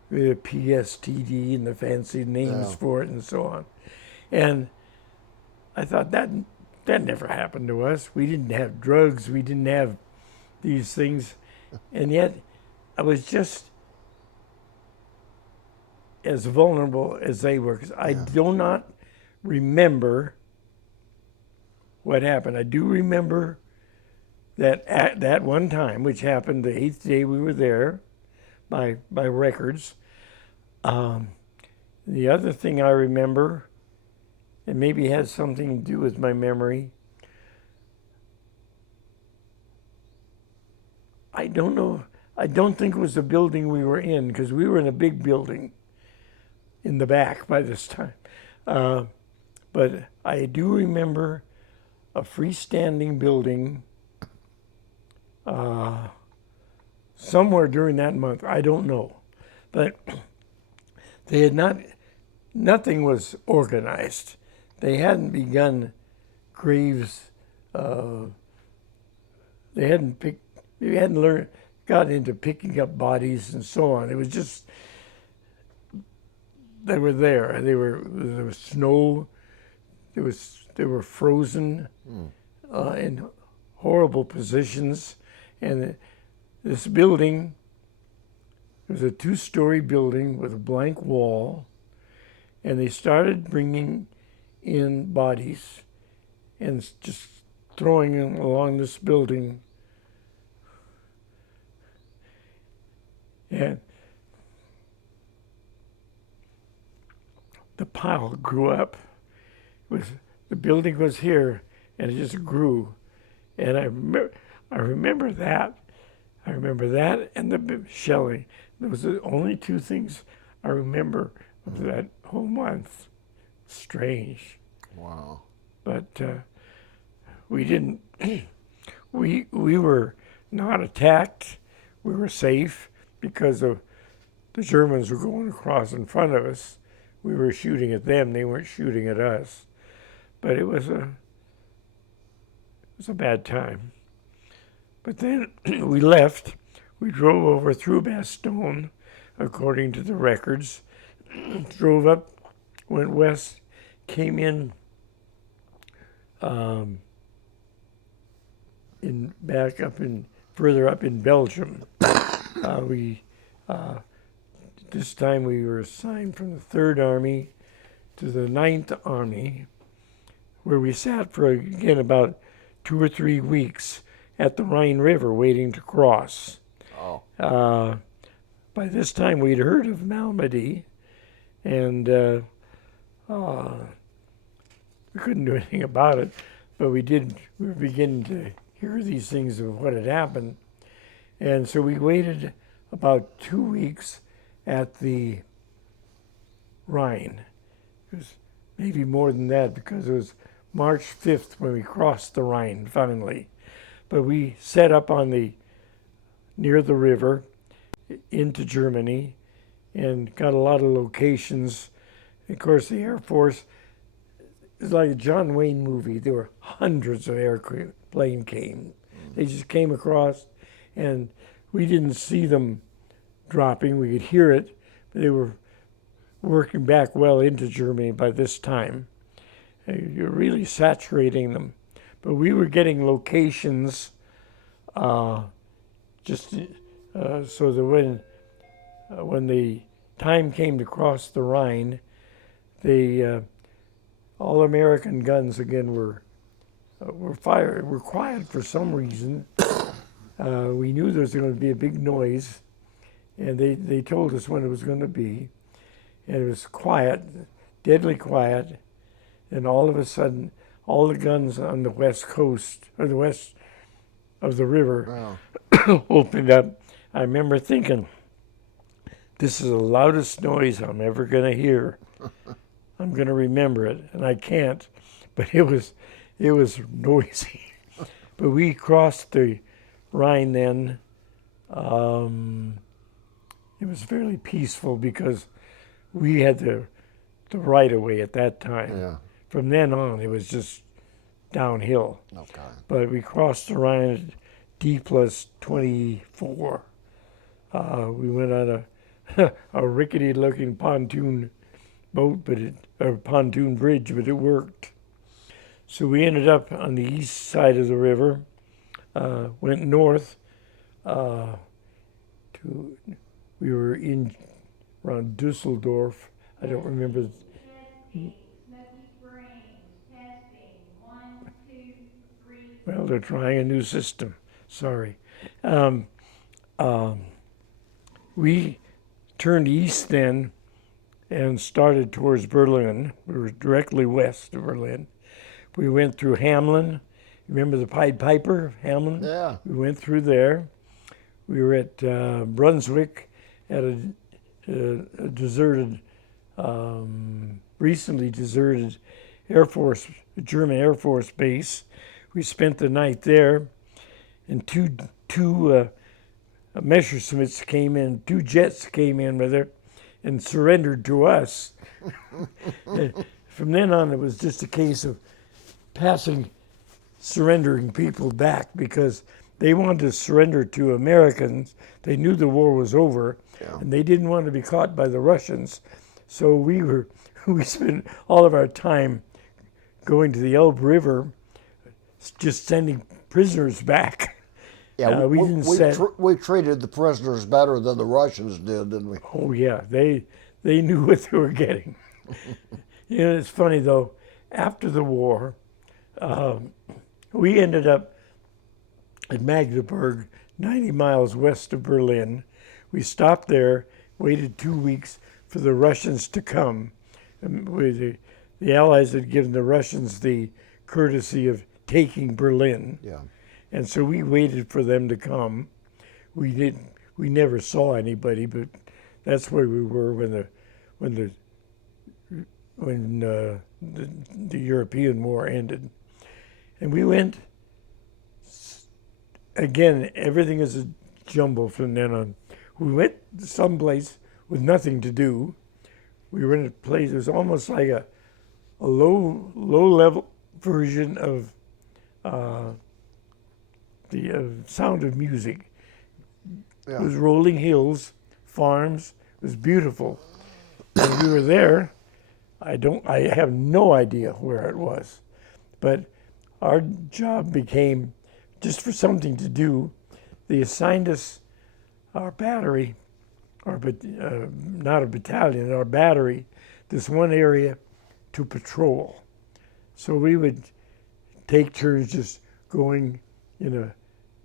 the PSTD and the fancy names for it and so on. And I thought that never happened to us. We didn't have drugs. We didn't have these things. And yet I was just as vulnerable as they were, because I do not remember what happened. I do remember that at that one time, which happened the 8th day we were there, by records. The other thing I remember, and maybe it has something to do with my memory, I don't know. I don't think it was the building we were in, because we were in a big building in the back by this time. But I do remember a freestanding building somewhere during that month. I don't know. But they had nothing was organized. They hadn't begun graves. They hadn't gotten into picking up bodies and so on. It was just, they were there. There was snow. They were frozen in horrible positions. And this building, it was a 2-story building with a blank wall. And they started bringing in bodies and just throwing them along this building. And the pile grew up. The building was here, and it just grew. And I remember that. I remember that and the shelling. Those are the only 2 things I remember of that whole month. Strange. Wow. but we didn't. we were not attacked. We were safe because the Germans were going across in front of us. We were shooting at them. They weren't shooting at us. But it was a bad time. But then we left. We drove over through Bastogne, according to the records. Drove up, went west, came in further up in Belgium. This time we were assigned from the 3rd Army to the 9th Army, where we sat for, again, about 2 or 3 weeks at the Rhine River waiting to cross. Oh. By this time we'd heard of Malmedy, and we couldn't do anything about it, but we were beginning to hear these things of what had happened. And so we waited about 2 weeks at the Rhine. It was maybe more than that, because it was March 5th when we crossed the Rhine finally. But we set up near the river into Germany and got a lot of locations. Of course, the Air Force is like a John Wayne movie. There were hundreds of airplane came. They just came across, and we didn't see them dropping. We could hear it, but they were working back well into Germany by this time. You're really saturating them. But we were getting locations so that when the time came to cross the Rhine, all American guns again were fired. Were quiet for some reason. We knew there was going to be a big noise, and they told us when it was going to be, and it was quiet, deadly quiet, and all of a sudden, all the guns on the west coast, or the west of the river, wow, opened up. I remember thinking, this is the loudest noise I'm ever going to hear. I'm going to remember it, and I can't, but it was noisy. But we crossed the Rhine then. It was fairly peaceful because we had the right of way at that time. Yeah. From then on, it was just downhill. Okay. But we crossed the Rhine at D+24. We went on a rickety-looking pontoon boat, or pontoon bridge, but it worked. So we ended up on the east side of the river, went north we were around Dusseldorf. I don't remember. Well, they're trying a new system. Sorry. We turned east then and started towards Berlin. We were directly west of Berlin. We went through Hamelin. Remember the Pied Piper of Hamelin? Yeah. We went through there. We were at Brunswick at a deserted, recently deserted German Air Force base. We spent the night there, and two Messerschmitts came in, 2 jets came in with her and surrendered to us. From then on, it was just a case of surrendering people back because they wanted to surrender to Americans. They knew the war was over, and they didn't want to be caught by the Russians. So we spent all of our time going to the Elbe River, just sending prisoners back. Yeah, we treated the prisoners better than the Russians did, didn't we? Oh yeah, they knew what they were getting. It's funny though. After the war, we ended up at Magdeburg, 90 miles west of Berlin. We stopped there, waited 2 weeks for the Russians to come. The Allies had given the Russians the courtesy of taking Berlin. Yeah. And so we waited for them to come. We never saw anybody, but that's where we were when the European War ended. And we went, again, everything is a jumble from then on. We went someplace with nothing to do. We were in a place, it was almost like a low-level version of the Sound of Music. Yeah. It was rolling hills, farms. It was beautiful. And we were there. I have no idea where it was, but our job became just for something to do. They assigned us our battery, not a battalion, our battery, this one area to patrol. So we would take turns just going in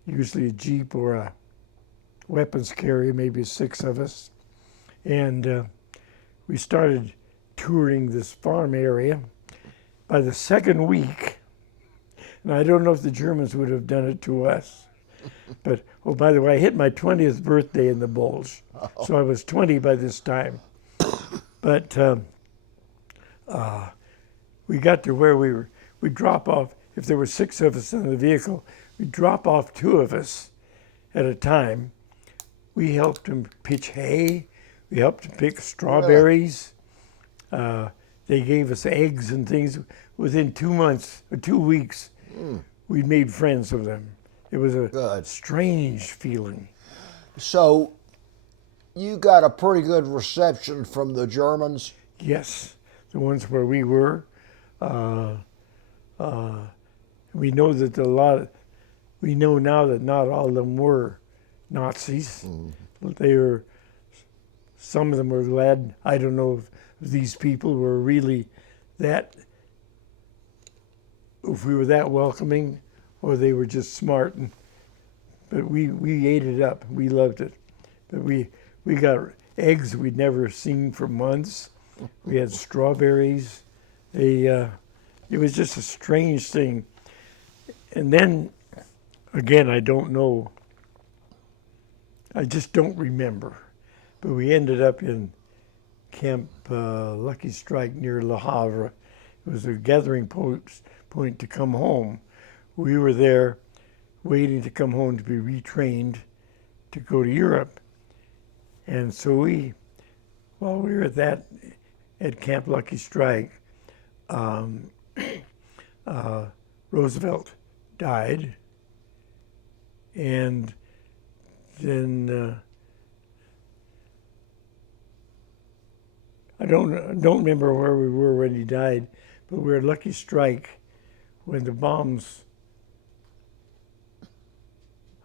usually a Jeep or a weapons carrier, maybe 6 of us. And we started touring this farm area. By the second week, and I don't know if the Germans would have done it to us, but, oh, by the way, I hit my 20th birthday in the Bulge, so I was 20 by this time. But we got to where we'd drop off, if there were 6 of us in the vehicle, we'd drop off 2 of us at a time. We helped them pitch hay, we helped them pick strawberries. They gave us eggs and things. Within 2 months or 2 weeks, we made friends with them. It was a strange feeling. So you got a pretty good reception from the Germans? Yes, the ones where we were. We know that we know now that not all of them were Nazis. Some of them were glad. I don't know if these people were really if we were that welcoming, or they were just smart. But we ate it up. We loved it. But we got eggs we'd never seen for months. We had strawberries. It was just a strange thing. And then, again, I don't know. I just don't remember. But we ended up in Camp Lucky Strike near Le Havre. It was a gathering point to come home. We were there waiting to come home to be retrained to go to Europe. And so while we were at Camp Lucky Strike, Roosevelt died. And then I don't remember where we were when he died, but we were at Lucky Strike when the bombs.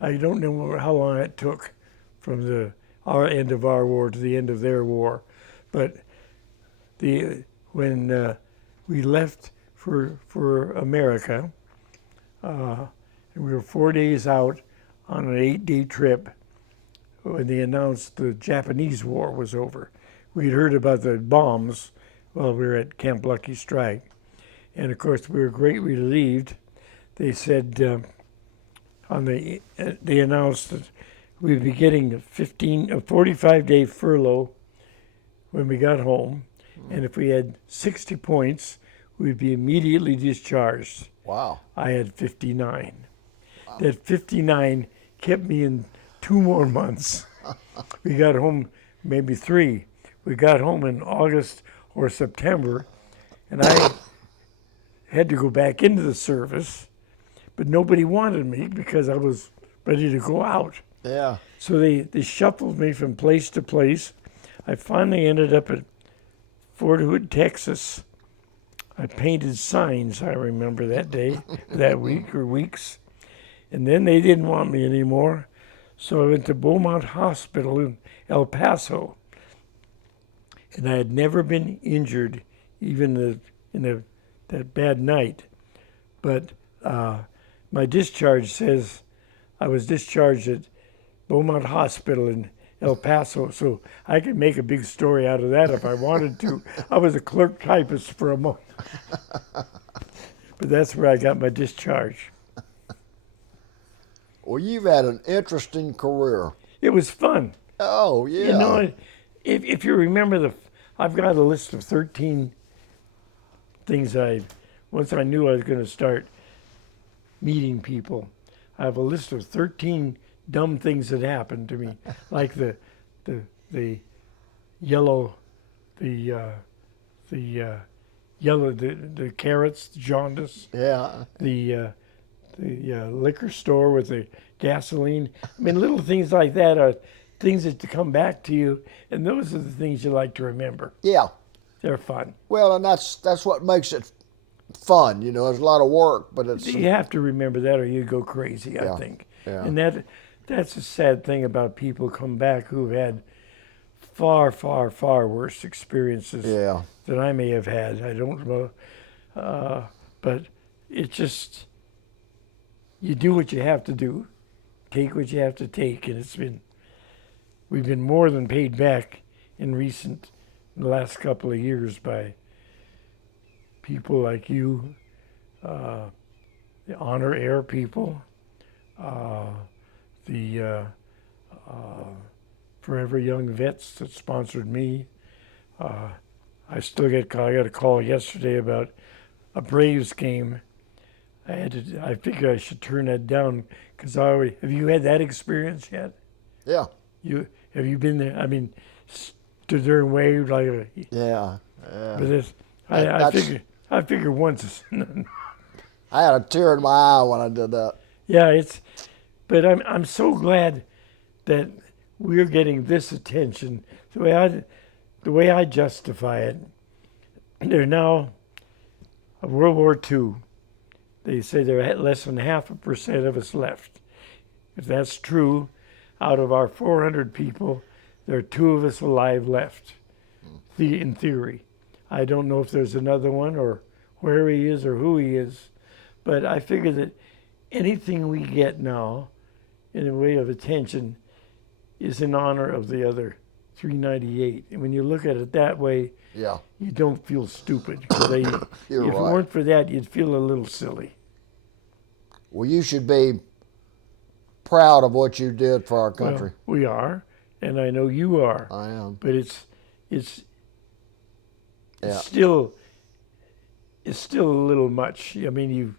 I don't know how long it took from our end of our war to the end of their war, but when we left for America, and we were 4 days out on an 8-day trip when they announced the Japanese War was over. We'd heard about the bombs while we were at Camp Lucky Strike. And of course, we were greatly relieved. They said, they announced that we'd be getting a 45-day furlough when we got home. And if we had 60 points, we'd be immediately discharged. Wow. I had 59. Wow. That 59 kept me in 2 more months. We got home, maybe 3. We got home in August or September, and I had to go back into the service, but nobody wanted me because I was ready to go out. Yeah. So they shuffled me from place to place. I finally ended up at Fort Hood, Texas. I painted signs, I remember that day, that week or weeks. And then they didn't want me anymore, so I went to Beaumont Hospital in El Paso. And I had never been injured, even in that bad night. But my discharge says I was discharged at Beaumont Hospital in El Paso, so I could make a big story out of that if I wanted to. I was a clerk typist for a month. But that's where I got my discharge. Well, you've had an interesting career. It was fun. Oh, yeah. You know, if you remember I've got a list of 13 things once I knew I was going to start meeting people, I have a list of 13 dumb things that happened to me, like the yellow, the yellow, the carrots, the jaundice, Yeah. the liquor store with the gasoline. I mean, little things like that are things that come back to you, and those are the things you like to remember. Yeah. They're fun. Well, and that's what makes it fun. You know, there's a lot of work, but it's You have to remember that, or you go crazy. Yeah, I think, yeah. and that's a sad thing about people come back who've had far, far, far worse experiences yeah. than I may have had. I don't know, but it just, you do what you have to do, take what you have to take, and we've been more than paid back in the last couple of years by people like you, the Honor Air people, the Forever Young Vets that sponsored me. I got a call yesterday about a Braves game. I figured I should turn that down because have you had that experience yet? Yeah. Have you been there? I mean, stood there and waved like Yeah. Yeah. but I figure once. I had a tear in my eye when I did that. Yeah, but I'm so glad that we're getting this attention. The way I justify it, they're now World War II. They say there are less than 0.5% of us left. If that's true, out of our 400 people, there are 2 of us alive left. In theory, I don't know if there's another one or where he is or who he is, but I figure that anything we get now in the way of attention is in honor of the other 398. And when you look at it that way, Yeah. you don't feel stupid. 'Cause if You're it right. weren't for that, you'd feel a little silly. Well, you should be proud of what you did for our country. Well, we are, and I know you are. I am. But it's Yeah. still a little much. I mean, you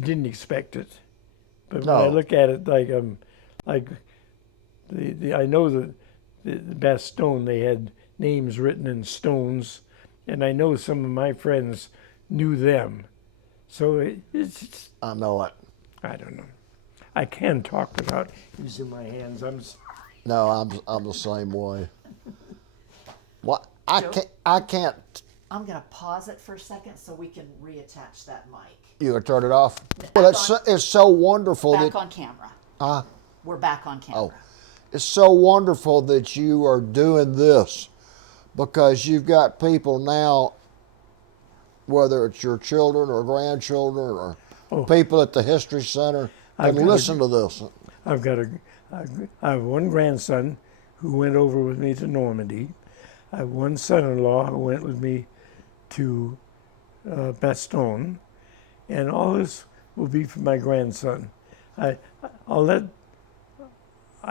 didn't expect it, but when I No. look at it, like I know the Bastogne, they had names written in stones, and I know some of my friends knew them. So it's I know it. I don't know. I can talk without using my hands. I'm sorry. No, I'm the same way. What I can't. I'm going to pause it for a second so we can reattach that mic. You gonna turn it off? Well, it's so wonderful Back that on camera. We're back on camera. oh, it's so wonderful that you are doing this, because you've got people now, whether it's your children or grandchildren or people at the History Center, I've can got listen to this. I have one grandson who went over with me to Normandy. I have one son-in-law who went with me to Bastogne, and all this will be for my grandson. I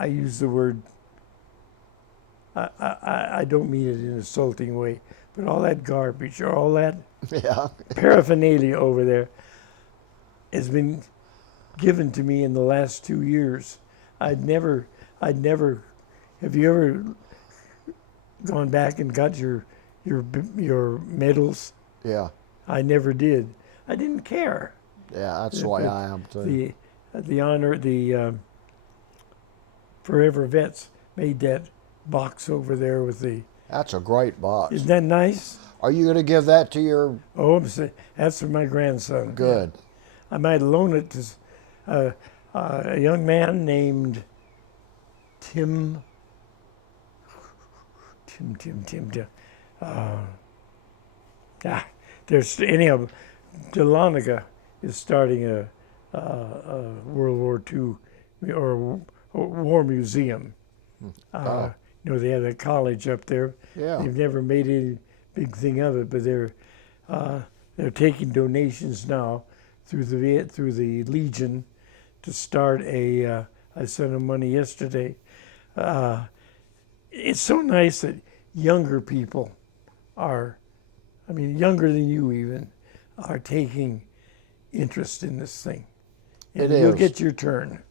use the word, I don't mean it in an insulting way, but all that garbage or all that Yeah. paraphernalia over there has been given to me in the last 2 years. I'd never, have you ever gone back and got your medals? Yeah. I never did. I didn't care. Yeah. That's the way I am too. The honor, Forever Vets made that box over there with the. That's a great box. Isn't that nice? Are you gonna give that to your? Oh, that's for my grandson. Good. I might loan it to a young man named Tim. There's anyhow. Dahlonega is starting a World War II or war museum. You know, they have a college up there. Yeah. They've never made any big thing of it, but they're taking donations now through the Legion to start I sent them money yesterday. It's so nice that younger people are I mean, younger than you even, are taking interest in this thing. And It you'll is. get your turn.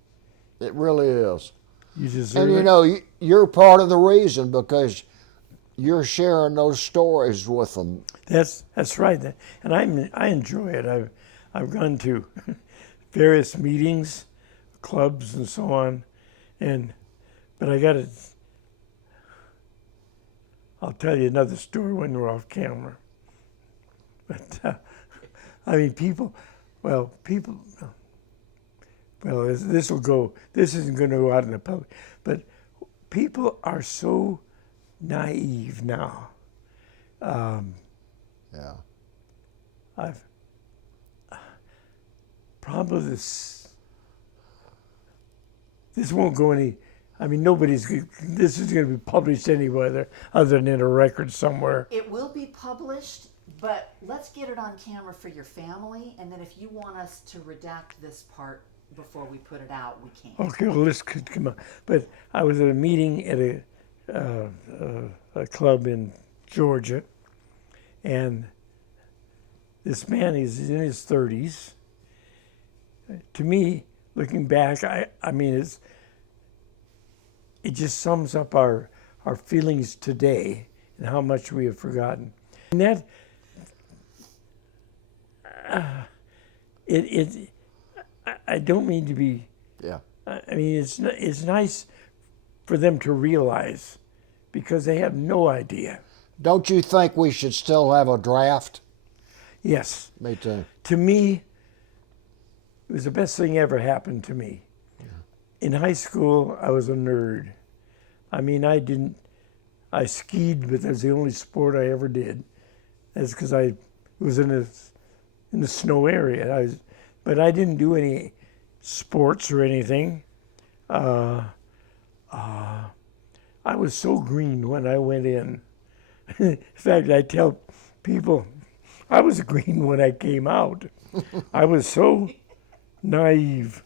It really is. You deserve And you it. know, you're part of the reason because you're sharing those stories with them. That's right. And I enjoy it. I've gone to various meetings, clubs, and so on. But I'll tell you another story when we're off camera. But I mean, this isn't going to go out in the public, but people are so naive now. Yeah. I've probably this won't go any. I mean, this is going to be published anywhere other than in a record somewhere. It will be published, but let's get it on camera for your family, and then if you want us to redact this part before we put it out, we can. Okay, well, this could come out. But I was at a meeting at a club in Georgia, and this man is in his 30s. To me, looking back, I mean, it just sums up our feelings today and how much we have forgotten. And that I don't mean to be. Yeah. I mean, it's nice for them to realize, because they have no idea. Don't you think we should still have a draft? Yes. Me too. To me, it was the best thing ever happened to me. Yeah. In high school, I was a nerd. I mean, I skied, but that's the only sport I ever did. That's because I was in the snow area. But I didn't do any sports or anything. I was so green when I went in. In fact, I tell people I was green when I came out. I was so naive,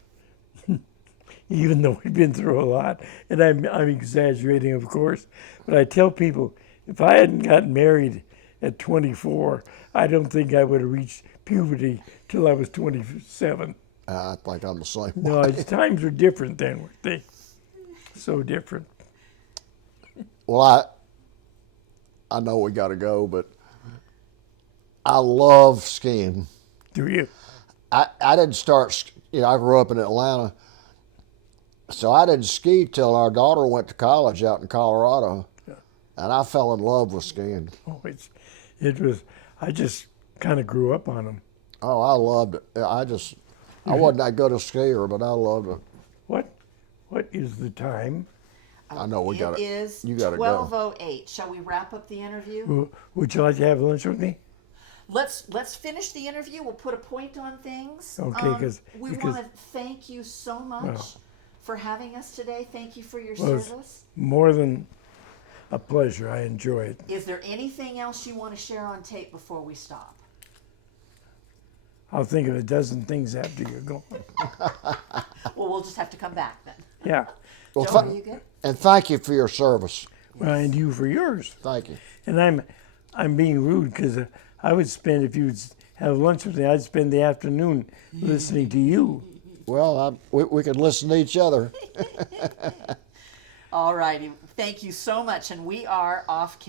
even though we've been through a lot. And I'm exaggerating, of course. But I tell people, if I hadn't gotten married at 24, I don't think I would have reached puberty till I was 27. I think I'm the same No, way. times were different then, weren't they? So different. Well, I know we got to go, but I love skiing. Do you? I didn't start, I grew up in Atlanta, so I didn't ski till our daughter went to college out in Colorado, and I fell in love with skiing. Oh, I just kind of grew up on them. Oh, I loved it. I wasn't that good a skier, but I loved it. What is the time? I know we got It is You got to go. 12:08. Shall we wrap up the interview? Would you like to have lunch with me? Let's finish the interview. We'll put a point on things. Okay, we want to thank you so much for having us today. Thank you for your it's service. more than a pleasure. I enjoy it. Is there anything else you want to share on tape before we stop? I'll think of a dozen things after you're gone. Well, we'll just have to come back then. Yeah. Well, Joe, are you good? and thank you for your service. Well, and you for yours. Thank you. And I'm being rude because I would spend, if you would have lunch with me, I'd spend the afternoon listening to you. Well, we could listen to each other. All righty. Thank you so much. And we are off camera.